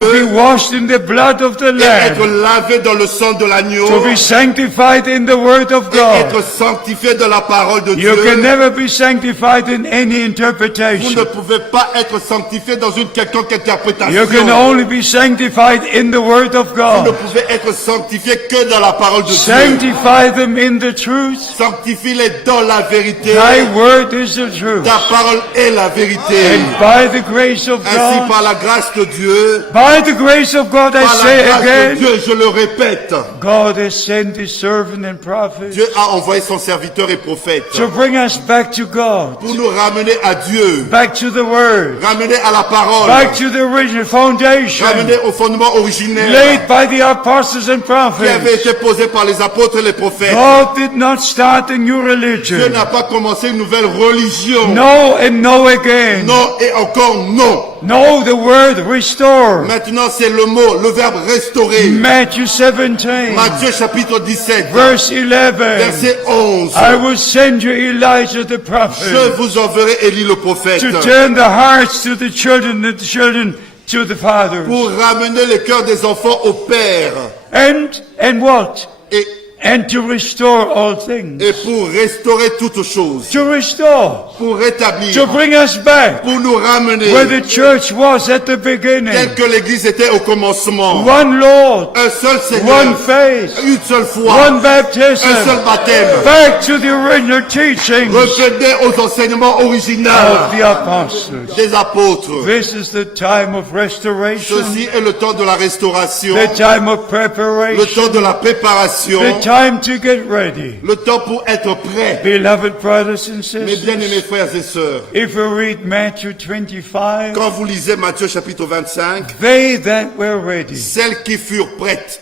To be washed in the blood of the et être Lamb. lavé dans le sang de l'agneau, To be sanctified in the Word of et être God. sanctifié dans la parole de You can Dieu. never be sanctified in any Vous ne interpretation. pouvez pas être sanctifié dans une quelconque interprétation. You can only be sanctified in the Word of Vous ne God. pouvez être sanctifié que dans la parole de Dieu. Sanctify them in the truth. Sanctifie-les dans la vérité. Thy Word is the truth. Ta parole est la vérité. And by the grace of Ainsi, God, par la grâce de Dieu, by the grace of God, I par la say grâce de again, Dieu, je le répète, God has sent His servant and prophet Dieu a envoyé son serviteur et prophète to bring us back to God, pour nous ramener à Dieu, back to the Word, ramener à la parole, back to the original foundation ramener au fondement originel laid by the apostles and qui avait prophets. été posé par les apôtres et les prophètes. God did not start a new Dieu religion. n'a pas commencé une nouvelle religion. No and no again. Non et encore non. No, the word restore. Maintenant, c'est le mot, le verbe restaurer. Matthew 17, Matthieu chapitre 17, verse 11. verset 11. I will send you Elijah the Je prophet vous enverrai Élie le prophète to turn the hearts to the children and the children to the fathers. pour ramener les cœurs des enfants au Père And what? et, And to restore all things. et pour restaurer toutes choses, To restore. pour rétablir, To bring us back pour nous ramener where the church was at the beginning. tel que l'Église était au commencement. One Lord, Un seul one Seigneur, faith, une seule foi, one baptism. un seul baptême. Back to the original teachings Revenez aux enseignements originaux of the apostles. des apôtres. This is the time of restoration, Ceci est le temps de la restauration, the time of le preparation, temps de la préparation, the time to get ready. le temps pour être prêt. Beloved brothers and Mes sisters, bien-aimés frères et sœurs, if we read Matthew 25, quand vous lisez Matthieu chapitre 25, they that were ready, celles qui furent prêtes,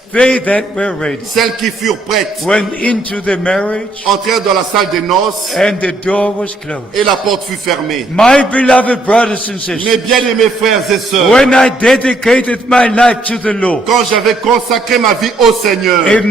celles qui furent prêtes went went into the marriage entrèrent dans la salle des noces and the door was closed. et la porte fut fermée. My beloved brothers and Mes sisters, bien-aimés frères et sœurs, when I dedicated my life to the Lord quand j'avais consacré ma vie au Seigneur in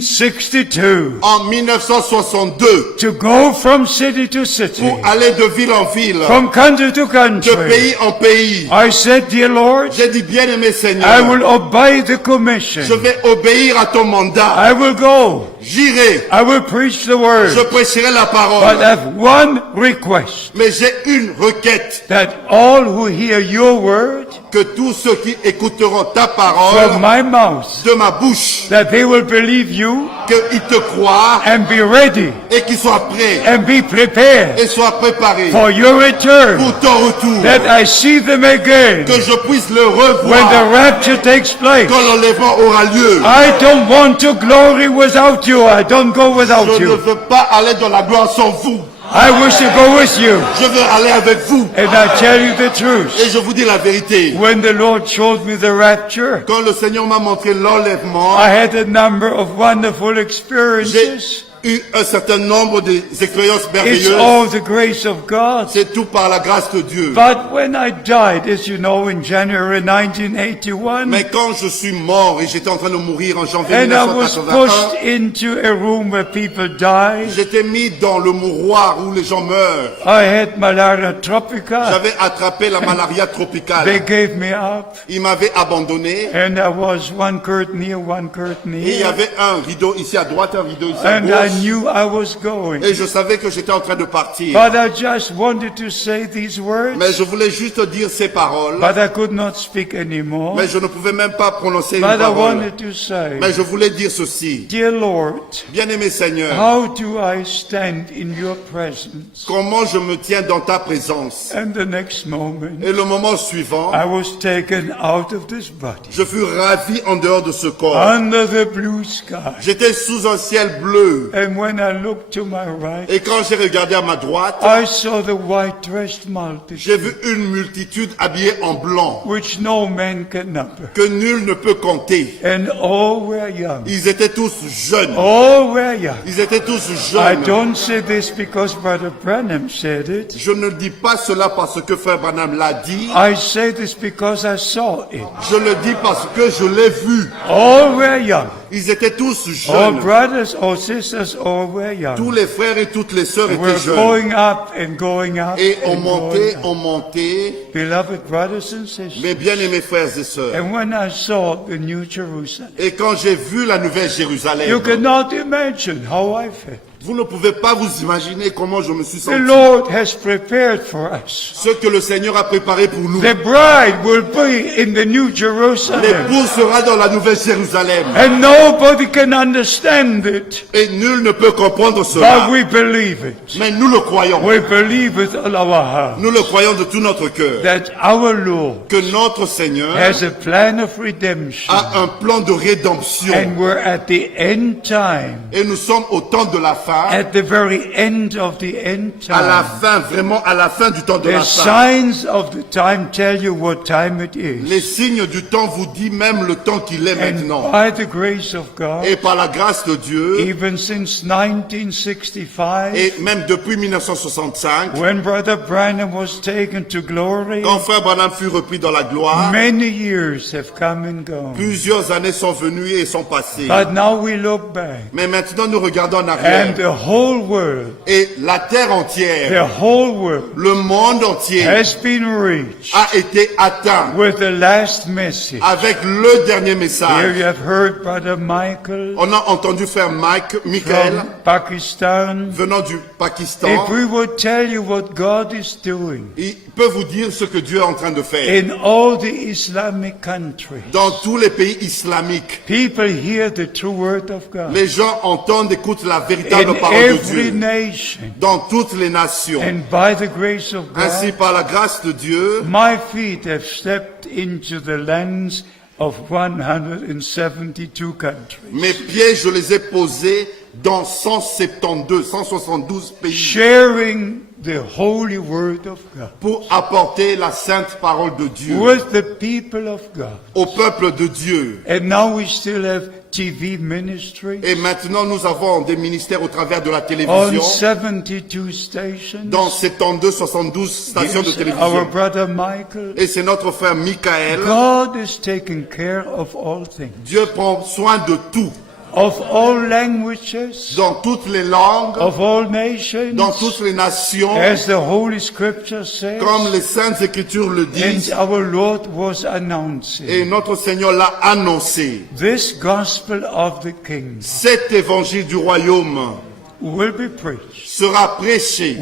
1962, en 1962 to go from city to city, pour aller de ville en ville, from country to de country, pays en pays, I said, dear Lord, j'ai dit bien-aimé I Seigneur, will obey the commission. je vais obéir à ton mandat. I will go. J'irai, I will preach the je word. prêcherai la But parole. I have one request, Mais j'ai une requête, that all who hear your word que tous ceux qui écouteront ta from parole my mouth, de ma bouche, that they will believe you qu'ils te croient and be ready et qu'ils soient prêts and be prepared et soient préparés for your return, pour ton retour. that I see them again Que je puisse le when revoir the rapture takes place. quand l'enlèvement aura lieu. I don't want to glory without you. I don't go without Je ne you. veux pas aller dans la gloire sans vous. I wish to go with you. Je veux aller avec vous. And I tell you the truth. Et je vous dis la vérité. When the Lord showed me the rapture, Quand le Seigneur m'a montré l'enlèvement, I had a number of wonderful j'ai experiences. eu un certain nombre d'expériences It's merveilleuses. all the grace of God. C'est tout par la grâce de Dieu. But when I died, as you know, in January 1981, Mais quand je suis mort et j'étais en train de mourir en janvier and I was 1981, pushed into a room where people die, j'étais mis dans le mouroir où les gens meurent. I had malaria tropica. J'avais attrapé la malaria They tropicale. gave me up, Ils m'avaient abandonné. and I was one curtain here, one curtain Et il y here, avait un rideau ici à droite, un rideau ici à and I gauche. knew I was going. Et je savais que j'étais en train de partir. But I just wanted to say these words, Mais je voulais juste dire ces paroles. but I could not speak anymore. Mais je ne pouvais même pas prononcer une But I parole. wanted to say, Mais je voulais dire ceci. dear Lord, Bien-aimé Seigneur, how do I stand in your presence? comment je me tiens dans ta présence? And the next moment, Et le moment suivant, I was taken out of this body, je fus ravi en dehors de ce corps. under the blue sky. J'étais sous un ciel bleu. And when I looked to my right, Et quand j'ai regardé à ma droite, I saw the white-dressed multitude, j'ai vu une multitude habillée en blanc, which no man can number. que nul ne peut compter. And all were young. Ils étaient tous jeunes. All were young. Ils étaient tous I jeunes. don't say this because Brother Branham said it. Je ne dis pas cela parce que Frère Branham l'a dit. I say this because I saw it. Je le dis parce que je l'ai vu. All were young. Ils étaient tous All jeunes. brothers or sisters us all were Tous young. les frères et toutes les sœurs We're étaient jeunes. going up and going up Et on and going montait, up. on montait. Beloved brothers and sisters, Mes bien-aimés frères et sœurs. and when I saw the New Jerusalem, Et quand j'ai vu la nouvelle you Jérusalem, cannot imagine how I felt. vous ne pouvez pas vous imaginer comment je me suis The senti. Lord has prepared for us. Ce que le Seigneur a préparé pour nous. The bride will be in the New Jerusalem, L'épouse sera dans la nouvelle Jérusalem. and nobody can understand it, Et nul ne peut comprendre but cela. we believe it. Mais nous le croyons. We believe with all our heart Nous le croyons de tout notre cœur. that our Lord Que notre Seigneur has a plan of redemption, a un plan de rédemption. and we're at the end time, Et nous sommes au temps de la fin. at the very end of the end À la time. fin, vraiment à la fin du temps de The la fin. signs of the time tell you what time it is. Les signes du temps vous disent même le temps qu'il est And maintenant. by the grace of God, Et par la grâce de Dieu, even since 1965, et même depuis 1965, when Brother Branham was taken to glory, quand Frère Branham fut repris dans la gloire, many years have come and gone. plusieurs années sont venues et sont passées. But now we look back, Mais maintenant nous regardons en and arrière. the whole world, Et la terre entière, the whole world le monde entier has been reached a été atteint with the last message. avec le dernier Here message. you have heard Brother Michael On a entendu Frère Michael from Pakistan. venant du Pakistan. If we would tell you what God is doing Il peut vous dire ce que Dieu est en train de faire. in all the Islamic countries, Dans tous les pays islamiques, people hear the true word of God. les gens entendent, écoutent la véritable In parole de every Dieu. nation, Dans toutes les nations. and by the grace of Ainsi, God, par la grâce de Dieu, my feet have stepped into the lands of 172 countries, mes pieds, je les ai posés dans 172 pays sharing the holy word of God pour apporter la sainte parole de Dieu with the people of God. au peuple de Dieu. And now we still have TV ministry Et maintenant, nous avons des ministères au travers de la on télévision, 72 stations. dans 72 stations de Yes, our télévision. brother Michael, Et c'est notre frère Michael. God is taking care of all things, Dieu prend soin de tout, of all languages, dans toutes les langues, of all nations, dans toutes les nations, as the Holy Scripture says, comme les Saintes Écritures le disent. and our Lord was announcing. Et notre Seigneur l'a annoncé. This gospel of the kingdom Cet évangile du royaume will be preached, sera prêché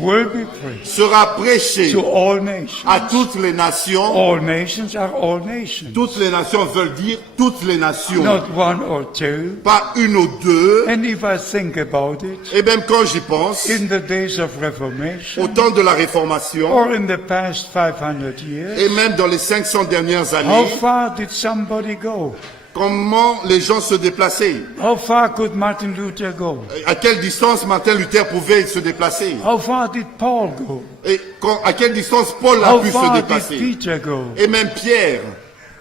to all nations. à toutes les nations. All nations are all nations, Toutes les nations veulent dire toutes les nations, not one or two. pas une ou deux. And if I think about it, Et même quand j'y pense, in the days of au Reformation, temps de la Réformation, or in the past 500 years, et même dans les 500 dernières how années, far did somebody go? comment les gens se déplaçaient? How far could Martin Luther go? À quelle distance Martin Luther pouvait se déplacer? How far did Paul go? Et à quelle distance Paul a How pu se far did déplacer? Peter go? Et même Pierre,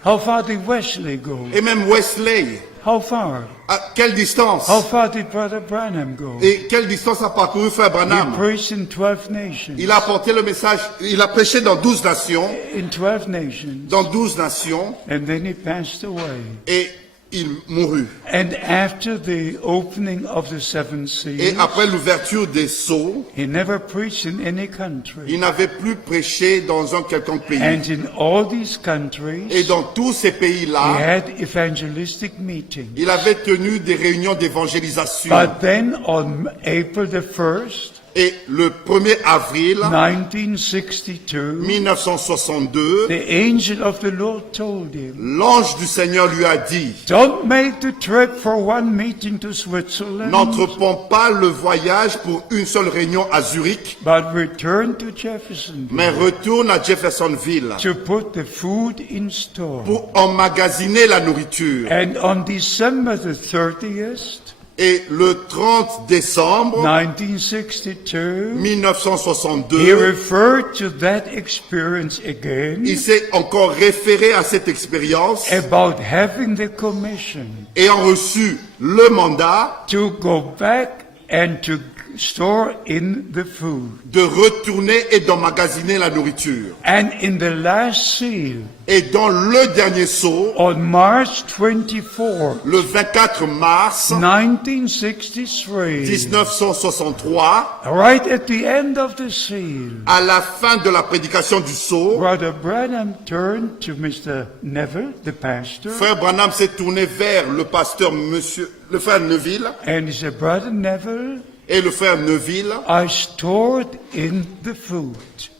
How far did Wesley go? et même Wesley. How far? À quelle distance? How far did Brother Branham go? Et quelle distance a parcouru Frère He Branham? preached in 12 nations. Il a apporté le message, il a prêché dans 12 nations, In 12 nations. dans 12 nations, And then he passed away. et il mourut. And after the opening of the seven Et seals, après l'ouverture des sceaux, he never preached in any country. il n'avait plus prêché dans un quelconque pays. And in all these Et countries, dans tous ces he pays-là, had evangelistic meetings. il avait tenu des réunions d'évangélisation. But then on April the 1st, Et le 1er avril 1962, 1962, the angel of the Lord told him, l'ange du Seigneur lui a dit, don't make the trip for one meeting to Switzerland, n'entreprends pas le voyage pour une seule réunion à Zurich, but return to Jefferson mais retourne à Jeffersonville to put the food in store. pour emmagasiner la nourriture. And on December the 30th, Et le 30 décembre 1962, he 1962, referred to that experience again il s'est encore référé à cette expérience, about having the commission ayant reçu le mandat to go back and to store in the food. de retourner et d'emmagasiner la nourriture. And in the last seal, Et dans le dernier saut, on March 24, le 24 mars 1963, 1963, right at the end of the seal, à la fin de la prédication du saut, Brother Branham turned to Mr. Neville, the pastor, Frère Branham s'est tourné vers le pasteur, le frère Neville, and he said, Brother Neville, et le frère Neville, I stored in the food.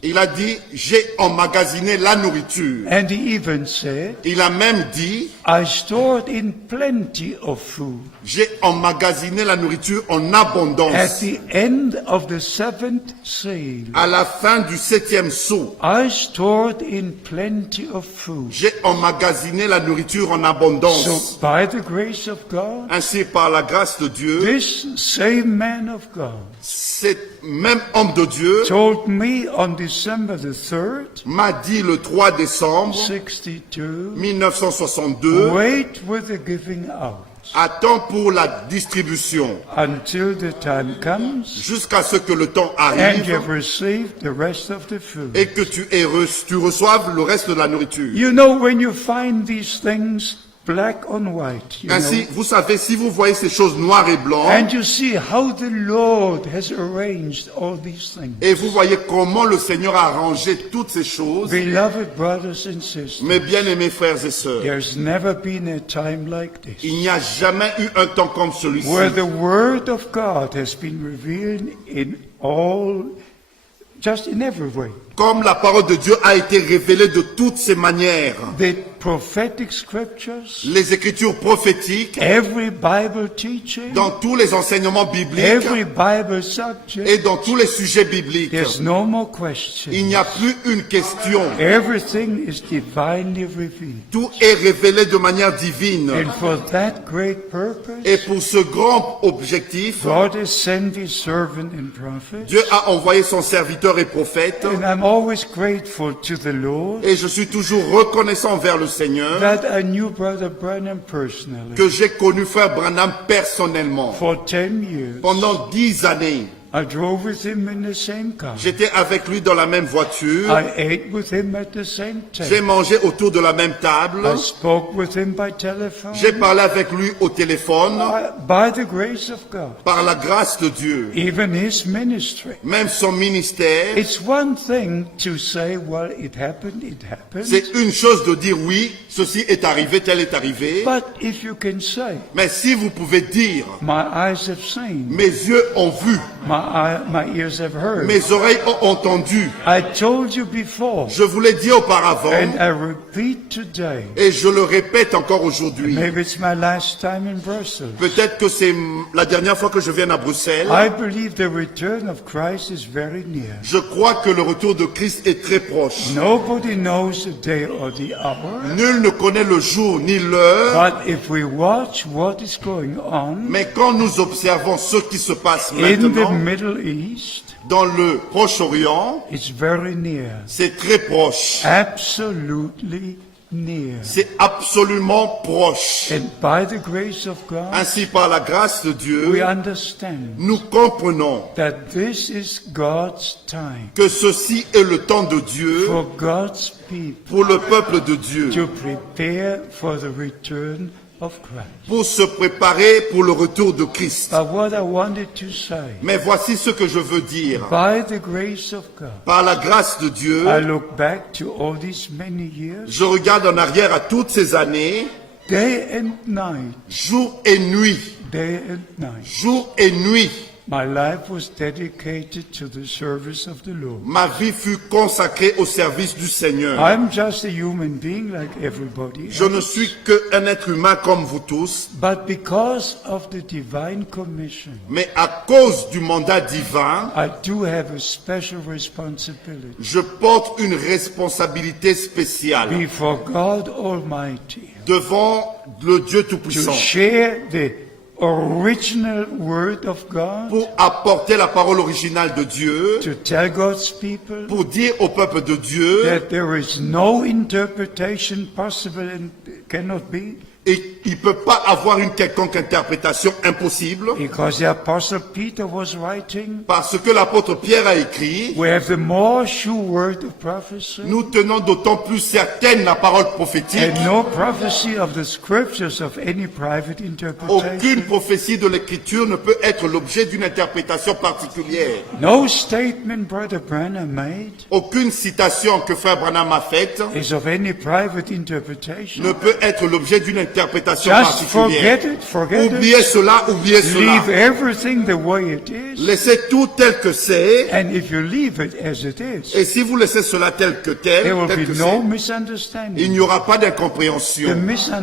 il a dit, j'ai emmagasiné la nourriture. And he even said, Il a même dit, I stored in plenty of food. j'ai emmagasiné la nourriture en abondance. At the end of the seventh seal, À la fin du 7e saut, I stored in plenty of food. j'ai emmagasiné la nourriture en abondance. So by the grace of God, Ainsi, par la grâce de Dieu, this same man of God cet même homme de Dieu told me on December the 3rd, m'a dit le 3 décembre 62, 1962, wait with the giving out attends pour la distribution until the time comes jusqu'à ce que le temps and you arrive have received the rest of the food. et que tu reçoives le reste de la nourriture. You know, when you find these things black on white, you Ainsi, know, vous savez, si vous voyez ces choses noires et blancs, and you see how the Lord has arranged all these things. et vous voyez comment le Seigneur a arrangé toutes ces choses, Beloved brothers and sisters, mes bien-aimés frères et sœurs, there's never been a time like this il n'y a jamais eu un temps comme celui-ci, where the Word of God has been revealed in all, just in every way. comme la parole de Dieu a été révélée de toutes ces manières. The prophetic scriptures, Les écritures prophétiques, every Bible teaching, dans tous les enseignements bibliques every Bible subject, et dans tous les sujets bibliques, there's no more question. il n'y a plus une question. Everything is divinely revealed. Tout est révélé de manière divine. And for that great purpose, Et pour ce grand objectif, God has sent his servant and prophet. Dieu a envoyé son serviteur et prophète. And I'm always grateful to the Lord Et je suis toujours reconnaissant vers le Seigneur that I knew Brother Branham personally que j'ai connu Frère Branham personnellement. for 10 years. Pendant 10 années, I drove with him in the same car. j'étais avec lui dans la même voiture. I ate with him at the same J'ai table. mangé autour de la même table. I spoke with him by telephone. J'ai parlé avec lui au téléphone. By the grace of God, Par la grâce de Dieu, even his ministry. même son ministère, It's one thing to say, well, it happened, it happened. c'est une chose de dire oui, ceci est arrivé, tel est arrivé. But if you can say, Mais si vous pouvez dire, my eyes have seen, mes yeux ont vu, my ears have heard. mes oreilles ont entendu, I told you before, je vous l'ai dit auparavant, and I repeat today. et je le répète encore aujourd'hui. Maybe it's my last time in Brussels. Peut-être que c'est la dernière fois que je viens à Bruxelles. I believe the return of Christ is very near. Je crois que le retour de Christ est très proche. Nobody knows the day or the hour. Nul ne connaît le jour ni l'heure, But if we watch what is going on mais quand nous observons ce qui se passe in the maintenant Middle East, dans le Proche-Orient, it's very near. c'est très proche. Absolutely near. C'est absolument proche. And by the grace of God, Ainsi, par la grâce de we Dieu, understand nous comprenons that this is God's time que ceci est le temps de Dieu for God's people pour le peuple de Dieu, to prepare for the return of Christ. pour se préparer pour le retour de Christ. But what I wanted to say, Mais voici ce que je veux dire. by the grace of God, Par la grâce de Dieu, I look back to all these many years, je regarde en arrière à toutes ces années, day and night, jour et nuit, day and night. jour et nuit. My life was dedicated to the service of the Lord. Ma vie fut consacrée au service du Seigneur. I'm just a human being like everybody Je ne else. suis qu'un être humain comme vous tous, But because of the divine commission, mais à cause du mandat divin, I do have a special responsibility je porte une responsabilité spéciale before God Almighty devant le Dieu to Tout-Puissant share the original Word of God, pour apporter la parole originale de Dieu, to tell God's people pour dire au peuple de Dieu that there is no interpretation possible in cannot be, Et il ne peut pas avoir une quelconque interprétation impossible, because the Apostle Peter was writing, parce que l'apôtre Pierre a écrit, we have the more sure word of prophecy, nous tenons d'autant plus certaine la parole prophétique. and no prophecy of the scriptures of any private interpretation. Aucune prophétie de l'écriture ne peut être l'objet d'une interprétation particulière. No statement Brother Branham made Aucune citation que frère Branham a faite is of any private interpretation. ne peut être l'objet d'une interprétation Just particulière. forget Oubliez it. cela, oubliez cela. Leave everything the way it is. Laissez tout tel que c'est. And if you leave it as it is, Et si vous laissez cela tel que tel, there will tel be que no c'est, il misunderstanding. n'y aura pas The d'incompréhension.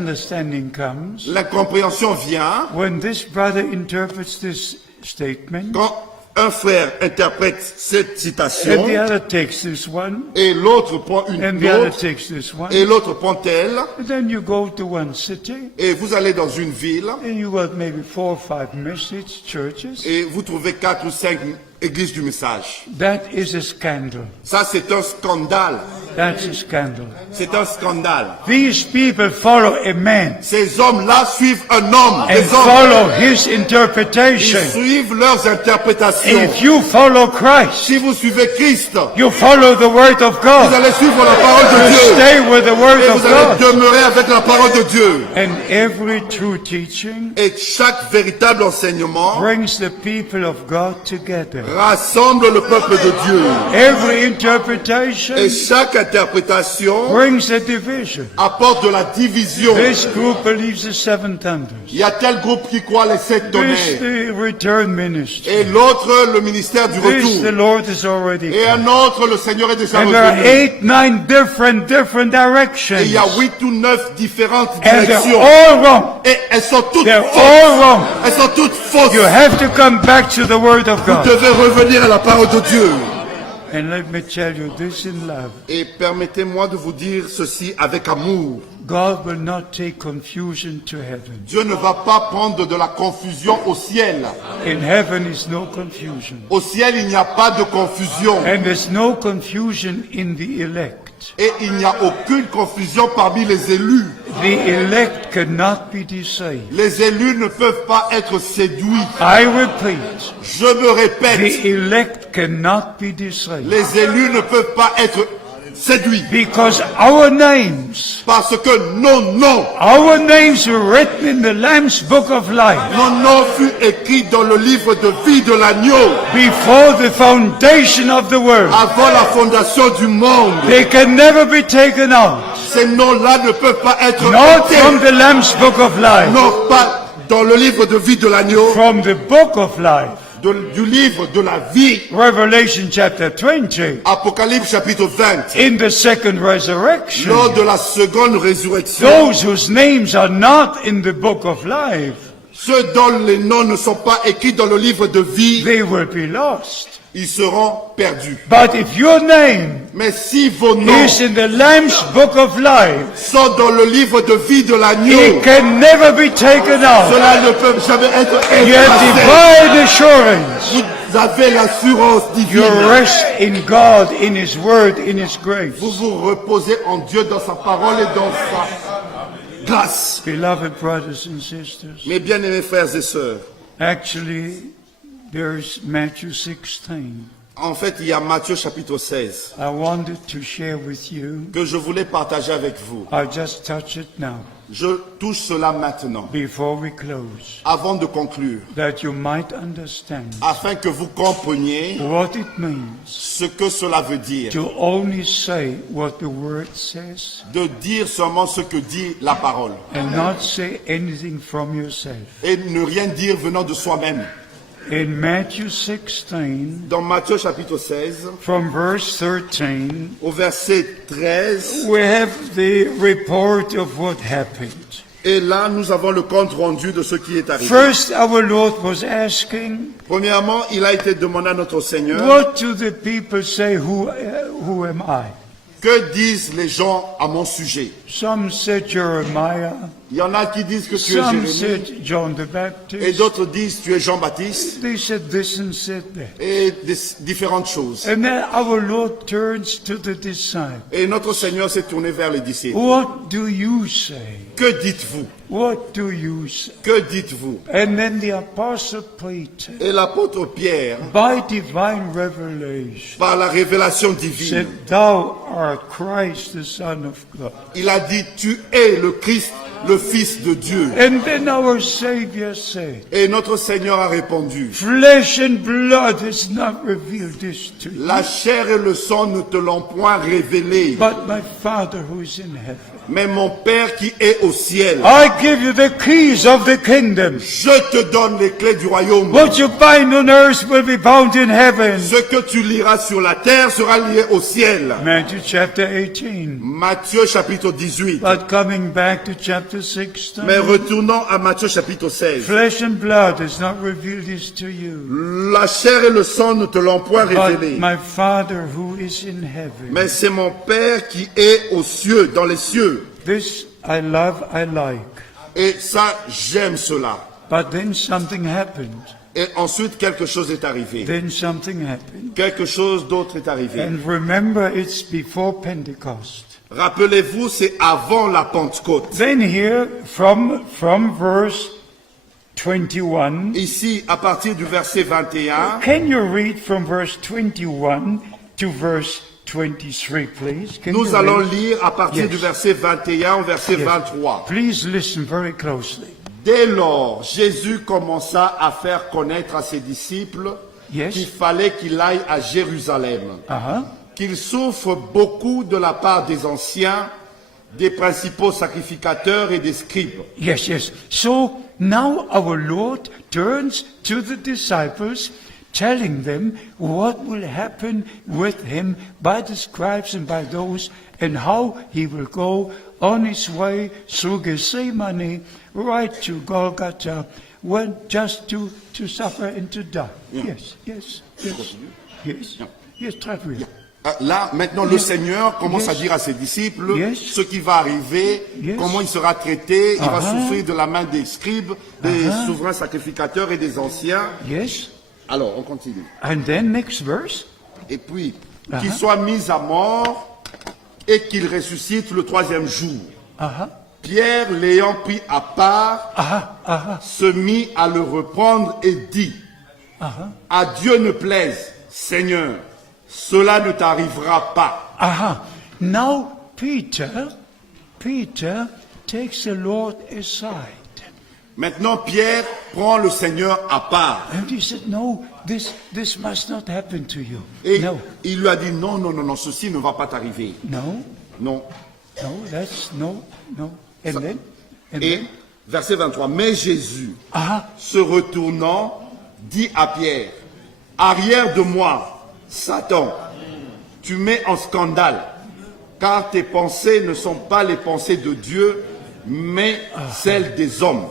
misunderstanding comes L'incompréhension vient when this brother interprets this statement quand un frère interprète cette citation and the other takes this one et l'autre prend une and the other autre takes this one. et l'autre prend telle, And then you go to one city et vous allez dans une ville and you got maybe 4 or 5 message churches. et vous trouvez 4 ou 5 églises du message. That is a scandal. Ça, c'est un scandale. That's a scandal. C'est un scandale. These people follow a man Ces hommes-là suivent un homme, and des hommes. follow his Ils interpretation. suivent leurs interprétations. If you follow Christ, Si vous suivez Christ, you follow the word of vous God. allez suivre la parole de You Dieu. stay with the word Et of vous allez God. demeurer avec la parole de Dieu. And every true teaching Et chaque véritable enseignement brings the people of God together. rassemble le peuple de Dieu. Every interpretation Et chaque interprétation brings a division. apporte de la division. This group believes the seven thunders. Il y a tel groupe qui croit les 7 This tonnerres. the return ministry. Et l'autre, le ministère du This the retour. Lord is already Et come. un autre, le Seigneur est déjà And there are revenu. 8, 9 different directions. Et il y a 8 ou 9 différentes And they're directions. all wrong. Et elles sont toutes They're fausses. all wrong. Elles sont toutes fausses. You have to come back to the word of Vous God. devez revenir à la parole de Dieu. And let me tell you this in love. Et permettez-moi de vous dire ceci avec amour. God will not take confusion to heaven. Dieu ne va pas prendre de la confusion au ciel. In heaven is no confusion. Au ciel, il n'y a pas de confusion. And there's no confusion in the elect. Et il n'y a aucune confusion parmi les élus. The elect cannot be deceived. Les élus ne peuvent pas être séduits. I repeat, Je me répète, the elect cannot be deceived. les élus ne peuvent pas être séduits. Because our names Parce que nos noms, were written in the Lamb's book of life nos noms furent écrits dans le livre de vie de l'agneau before the foundation of the world. avant la fondation du monde. They can never be taken out. Ces noms-là ne peuvent pas être Not ôtés. from the Lamb's book of life, Non pas dans le livre de vie de l'agneau, from the book of life. du livre de la vie. Revelation chapter 20. Apocalypse chapitre 20. In the second resurrection, Lors de la seconde résurrection, those whose names are not in the book of life, ceux dont les noms ne sont pas écrits dans le livre de vie, they will be lost. ils seront perdus. But if your name Mais si vos noms is in the Lamb's book of life, sont dans le livre de vie de l'agneau, it can never be taken out. cela ne peut jamais être You have effacé. divine assurance. Vous avez l'assurance You divine. rest in God, in His Word, in His grace. Vous vous reposez en Dieu dans sa parole et dans sa grâce. Beloved brothers and sisters, Mes bien-aimés frères et sœurs, actually, there's Matthew 16. en fait, il y a Matthieu chapitre 16 I wanted to share with you. que je voulais partager avec vous. I'll just touch it now, Je touche cela maintenant, before we close, avant de conclure, that you might understand afin que vous compreniez what it means ce que cela veut dire. to only say what the Word says De dire seulement ce que dit la parole and not say anything from yourself. et ne rien dire venant de soi-même. In Matthew 16, Dans Matthieu chapitre 16, from verse 13, au verset 13, we have the report of what happened. et là nous avons le compte rendu de ce qui est arrivé. First, our Lord was asking, Premièrement, il a été demandé à notre Seigneur, what do the people say, who am I? que disent les gens à mon sujet? Some said Jeremiah, Il y en a qui disent que tu es some Jérémie. said John the Et Baptist. d'autres disent tu es Jean-Baptiste. They said this and said that. Et différentes choses. And then our Lord turns to the disciples. Et notre Seigneur s'est tourné vers les disciples. What do you say? Que dites-vous? What do you say? Que dites-vous? And then the Apostle Peter, Et l'apôtre Pierre, by divine revelation, par la révélation divine, said, Thou art Christ, the Son of God. il a dit tu es le Christ, le Fils de Dieu. And then our Savior said, Et notre Seigneur a répondu, Flesh and blood has not revealed this to you, la chair et le sang ne te l'ont point révélé, but my Father who is in heaven. mais mon Père qui est au ciel. I give you the keys of the kingdom. Je te donne les clés du royaume. What you bind on earth will be bound in heaven. Ce que tu liras sur la terre sera lié au ciel. Matthew chapter 18. Matthieu chapitre 18. But coming back to chapter 16. Mais retournons à Matthieu chapitre 16. Flesh and blood has not revealed this to you, La chair et le sang ne te l'ont point but révélé. my Father who is in heaven. Mais c'est mon Père qui est aux cieux, dans les cieux. This I love, I like. Et ça, j'aime cela. But then something happened. Et ensuite, quelque chose est arrivé. Then something happened. Quelque chose d'autre est arrivé. And remember, it's before Pentecost. Rappelez-vous, c'est avant la Pentecôte. Then here, from verse 21, Ici, à partir du verset 21, can you read from verse 21 to verse 23, please? Can nous you allons read? lire à partir Yes. du verset 21 au verset Yes. 23. Please listen very closely. Dès lors, Jésus commença à faire connaître à ses disciples Yes. qu'il fallait qu'il aille à Jérusalem, Uh-huh. qu'il souffre beaucoup de la part des anciens, des principaux sacrificateurs et des scribes. Yes, yes. So now our Lord turns to the disciples, telling them what will happen with him by the scribes and by those, and how he will go on his way through Gethsemane right to Golgotha, when just to suffer and to die. Yes, yes, yes, yes, yes, très bien. Là, maintenant, le Seigneur commence Yes. à dire à ses disciples Yes. ce qui va arriver, Yes. comment il sera traité. Il va Uh-huh. souffrir de la main des scribes, des souverains sacrificateurs et des anciens. Yes. Alors, on continue. And then next verse. Et puis, qu'il soit mis à mort et qu'il ressuscite le troisième jour. Uh-huh. Pierre, l'ayant pris à part, se mit à le reprendre et dit, à Dieu ne plaise, Seigneur, cela ne t'arrivera pas. Now Peter takes the Lord aside. Maintenant, Pierre prend le Seigneur à part. And he said, no, this must not happen to you. Et No, il lui a dit, non, non, non, non, ceci ne va pas t'arriver. no, Non. that's no. And then? Et, verset 23, mais Jésus, se retournant, dit à Pierre, arrière de moi, Satan, tu mets en scandale, car tes pensées ne sont pas les pensées de Dieu, mais celles des hommes.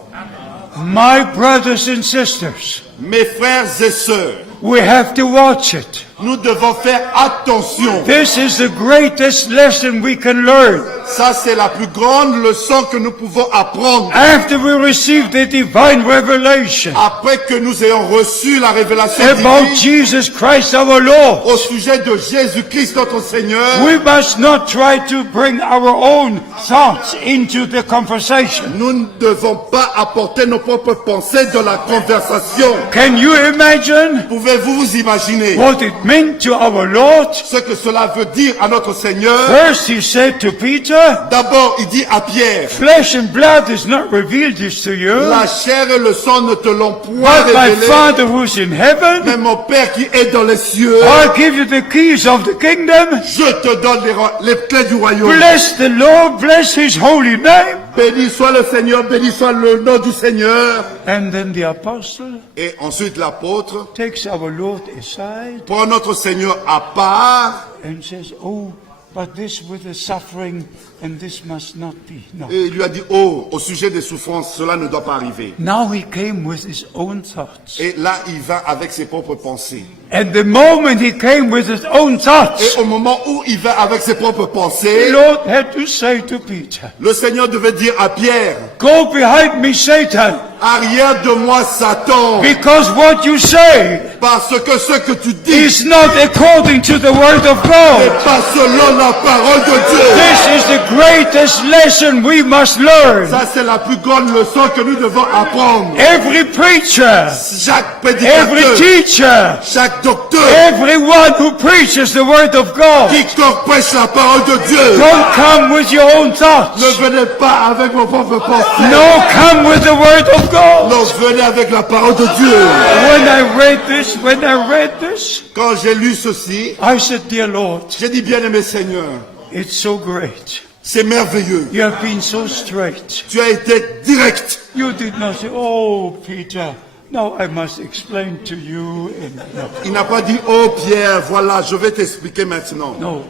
My brothers and sisters, Mes frères et sœurs, we have to watch it. nous devons faire attention. This is the greatest lesson we can learn. Ça, c'est la plus grande leçon que nous pouvons apprendre After we receive the divine revelation après que nous ayons reçu la révélation about divine Jesus Christ our Lord, au sujet de Jésus-Christ notre Seigneur. we must not try to bring our own thoughts into the conversation. Nous ne devons pas apporter nos propres pensées dans la conversation. Can you imagine Pouvez-vous vous imaginer what it meant to our Lord? ce que cela veut dire à notre Seigneur? First he said to Peter, D'abord, il dit à Pierre, flesh and blood has not revealed this to you, la chair et le sang ne te l'ont point but my révélé, Father who's in heaven. mais mon Père qui est dans les cieux, I'll give you the keys of the kingdom. je te donne les clés du royaume. Bless the Lord, bless his holy name. Béni soit le Seigneur, béni soit le nom du Seigneur. And then the apostle Et ensuite l'apôtre takes our Lord aside prend notre Seigneur à part and says, oh, but this with the suffering, and this must not be. No. Et il lui a dit, oh, au sujet des souffrances, cela ne doit pas arriver. Now he came with his own thoughts. Et là, il va avec ses propres pensées. And the moment he came with his own thoughts, Et au moment où il va avec ses propres the pensées, Lord had to say to Peter, le Seigneur devait dire à Pierre, "Go behind me, Satan, arrière de moi, Satan, because what you say parce que ce que tu dis is not according to the word of n'est God." pas selon la parole de Dieu. This is the greatest lesson we must learn. Ça, c'est la plus grande leçon que nous devons apprendre. Every preacher, Chaque every prédicateur, teacher, chaque docteur, everyone who preaches the word of God, quiconque prêche la parole de Dieu, don't come with your own thoughts. ne venez pas avec vos propres pensées. No, come with the word of God. Non, venez avec la parole de Dieu. When I read this, Quand j'ai lu ceci, I said, "Dear Lord, j'ai dit, bien-aimé Seigneur, it's so great. c'est merveilleux. You have been so straight. Tu as été direct. You did not say, 'Oh, Peter, now I must explain to you.' And no, Il n'a pas dit, oh Pierre, voilà, je vais t'expliquer maintenant. no,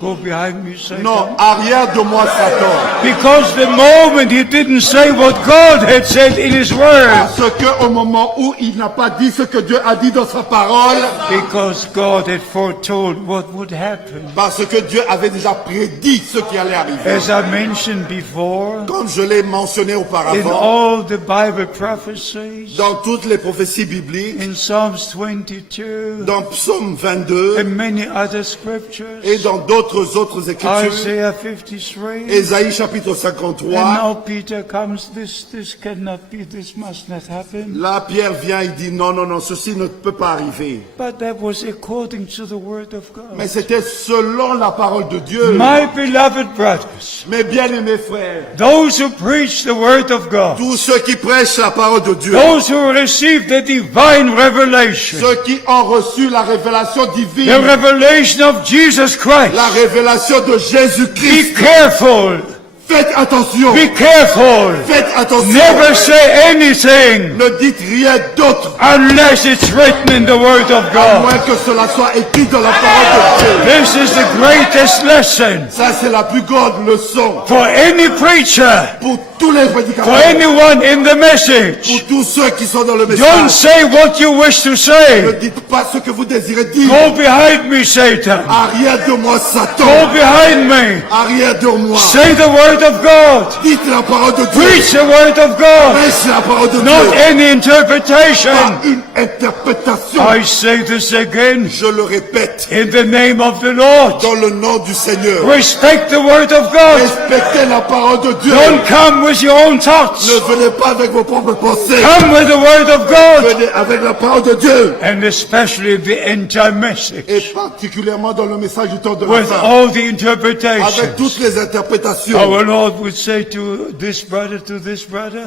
go behind me, Satan." Non, arrière de moi, Satan. Because the moment he didn't say what God had said in his word, Parce que au moment où il n'a pas dit ce que Dieu a dit dans sa parole, because God had foretold what would happen. parce que Dieu avait déjà prédit ce qui allait arriver. As I mentioned before, Comme je l'ai mentionné in auparavant, all the Bible prophecies, dans toutes les prophéties bibliques, in Psalms 22, dans Psaume 22 and many other scriptures, et dans d'autres écritures, Isaiah 53, Ésaïe chapitre and 53, now Peter comes, this cannot be, this must not happen. là Pierre vient, il dit non, non, non, ceci ne peut pas arriver. But that was according to the word of Mais God. c'était selon la parole de Dieu. My beloved brothers, Mes bien-aimés frères, those who preach the word of God, tous ceux qui prêchent la parole de Dieu, those who receive the divine revelation, ceux qui ont reçu la révélation the divine, revelation of Jesus Christ, la révélation de be Jésus-Christ, careful, faites attention, be careful, faites attention, never say anything ne dites rien d'autre, unless it's written in the word of à God. moins que cela soit écrit dans la parole de Dieu. This is the greatest lesson Ça, c'est la plus grande leçon for any preacher, pour tous les for prédicateurs, anyone in the pour message. tous ceux qui sont dans le Don't message. say what you wish to Ne say. dites pas ce que vous désirez dire. Go behind me, Satan. Arrière de moi, Go Satan. behind me. Arrière de moi. Say the word of God. Dites la parole de Dieu. Preach the word of God. Prêchez la parole de Not Dieu. any interpretation. Pas une interprétation. I say this again Je le répète. in the name of the Lord. Dans le nom du Seigneur. Respect the word of God. Respectez la parole de Dieu. Don't come with your own thoughts. Ne venez pas avec vos propres pensées. Come with the word of God. Venez avec la parole de Dieu. And especially the end time message. Et particulièrement dans le message du temps de la With fin. all the Avec interpretations. toutes les interprétations. Our Lord would say to this brother,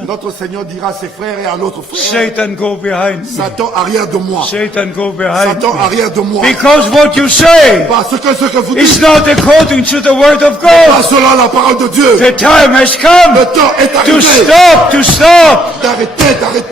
Notre Seigneur dira à ses frères et à l'autre frère, Satan, go behind me. Satan arrière de moi. Satan, go behind Satan me. arrière de moi. Because what you say Parce que ce que vous is dites, not according to the word of pas God. selon la parole de Dieu. The time has come Le temps est to arrivé stop d'arrêter,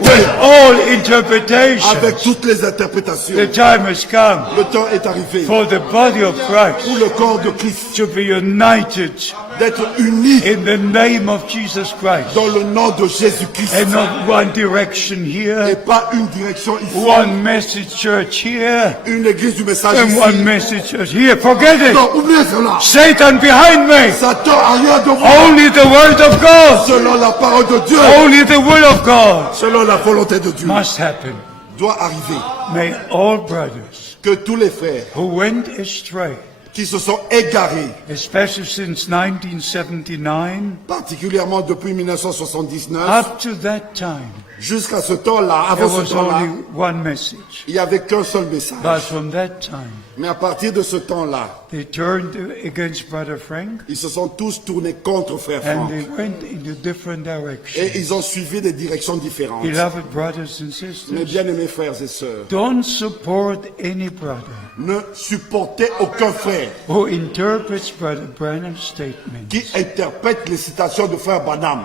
with all interpretation. avec toutes les interprétations. The time has come Le temps est arrivé for the body of pour Christ le corps de Christ to be united d'être unis in the name of Jesus Christ. dans le nom de Jésus-Christ. And not one direction Et here, pas une direction ici, one message church here, une église du message and one ici. message church here. Forget it. Non, oubliez cela. Satan behind me. Satan arrière de moi. Only the word of God, Selon la parole de Dieu, only the will of God selon la volonté de Dieu, must happen. doit arriver. May all brothers Que tous les frères who went astray, qui se sont égarés, especially since 1979, particulièrement depuis 1979, up to that time, jusqu'à ce temps-là, there avant ce was temps-là, only one message. il n'y avait qu'un seul message. But from that time, Mais à partir de ce temps-là, they turned against Brother Frank, ils se sont tous tournés contre frère and Franck. they went into different Et directions. ils ont suivi des directions différentes. Beloved brothers and Mes sisters, bien-aimés frères et sœurs, don't support any brother ne supportez aucun frère who interprets Brother Branham's statement qui interprète les citations de frère Branham.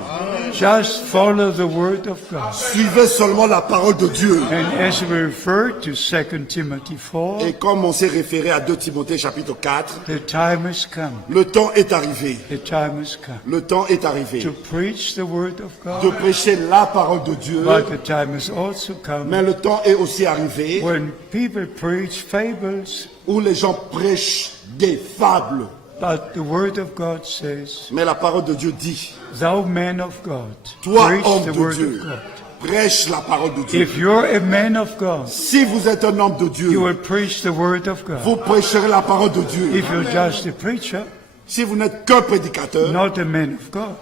Just follow the word of God. Suivez seulement la parole de Dieu. And as we refer to 2 Timothy 4, Et comme on s'est référé à 2 Timothée chapitre 4, the time has come. le temps est arrivé. The time has come Le temps est arrivé to preach the word of de God. prêcher la parole de Dieu. But the time has also come Mais le temps est aussi arrivé when people preach fables, où les gens prêchent des fables. but the word of God says, Mais la parole de Dieu dit, thou man of God, toi preach homme the de word Dieu, of God. prêche la parole de Dieu. If you're a man of God, Si vous êtes un homme de you Dieu, will preach the word of God. vous prêcherez la parole de Dieu. If you're just a preacher, Si vous n'êtes qu'un prédicateur, not a man of God,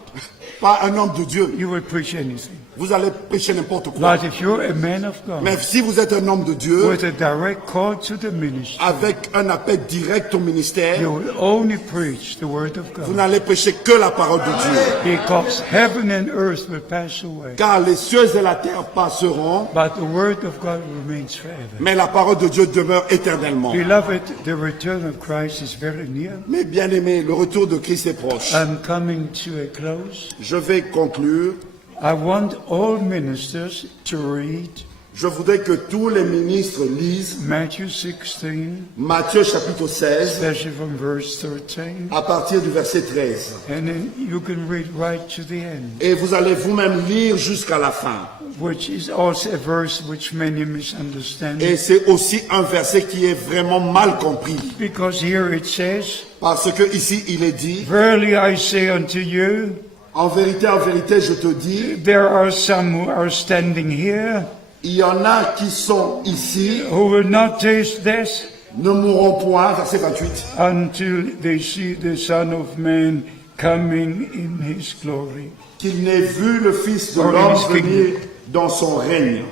pas un homme de Dieu, you will preach anything. vous allez prêcher n'importe quoi. But if you're a man of God, Mais si vous êtes un homme de Dieu, with a direct call to the ministry, avec un appel direct au ministère, you will only preach the word of vous God. n'allez prêcher que la parole de Dieu. Because heaven and earth will pass away, Car les cieux et la terre passeront, but the word of God remains forever. mais la parole de Dieu demeure éternellement. Beloved, the return of Christ is very near. Mes bien-aimés, le retour de Christ est proche. I'm coming to a close. Je vais conclure. I want all ministers to read Je voudrais que tous les ministres lisent Matthew 16, Matthieu chapitre 16 especially from verse 13, à partir du verset 13. and then you can read right to the end, Et vous allez vous-même lire jusqu'à la fin. which is also a verse which many misunderstand. Et c'est aussi un verset qui est vraiment mal compris. Because here it says, Parce que ici il est dit, verily I say unto you, en vérité, je te dis, there are some who are standing here il y en a qui sont ici, who will not taste death ne mourront point, verset 28, until they see the Son of Man coming in his glory. qu'ils n'aient vu le Fils de Or in l'homme his kingdom. venir dans son règne.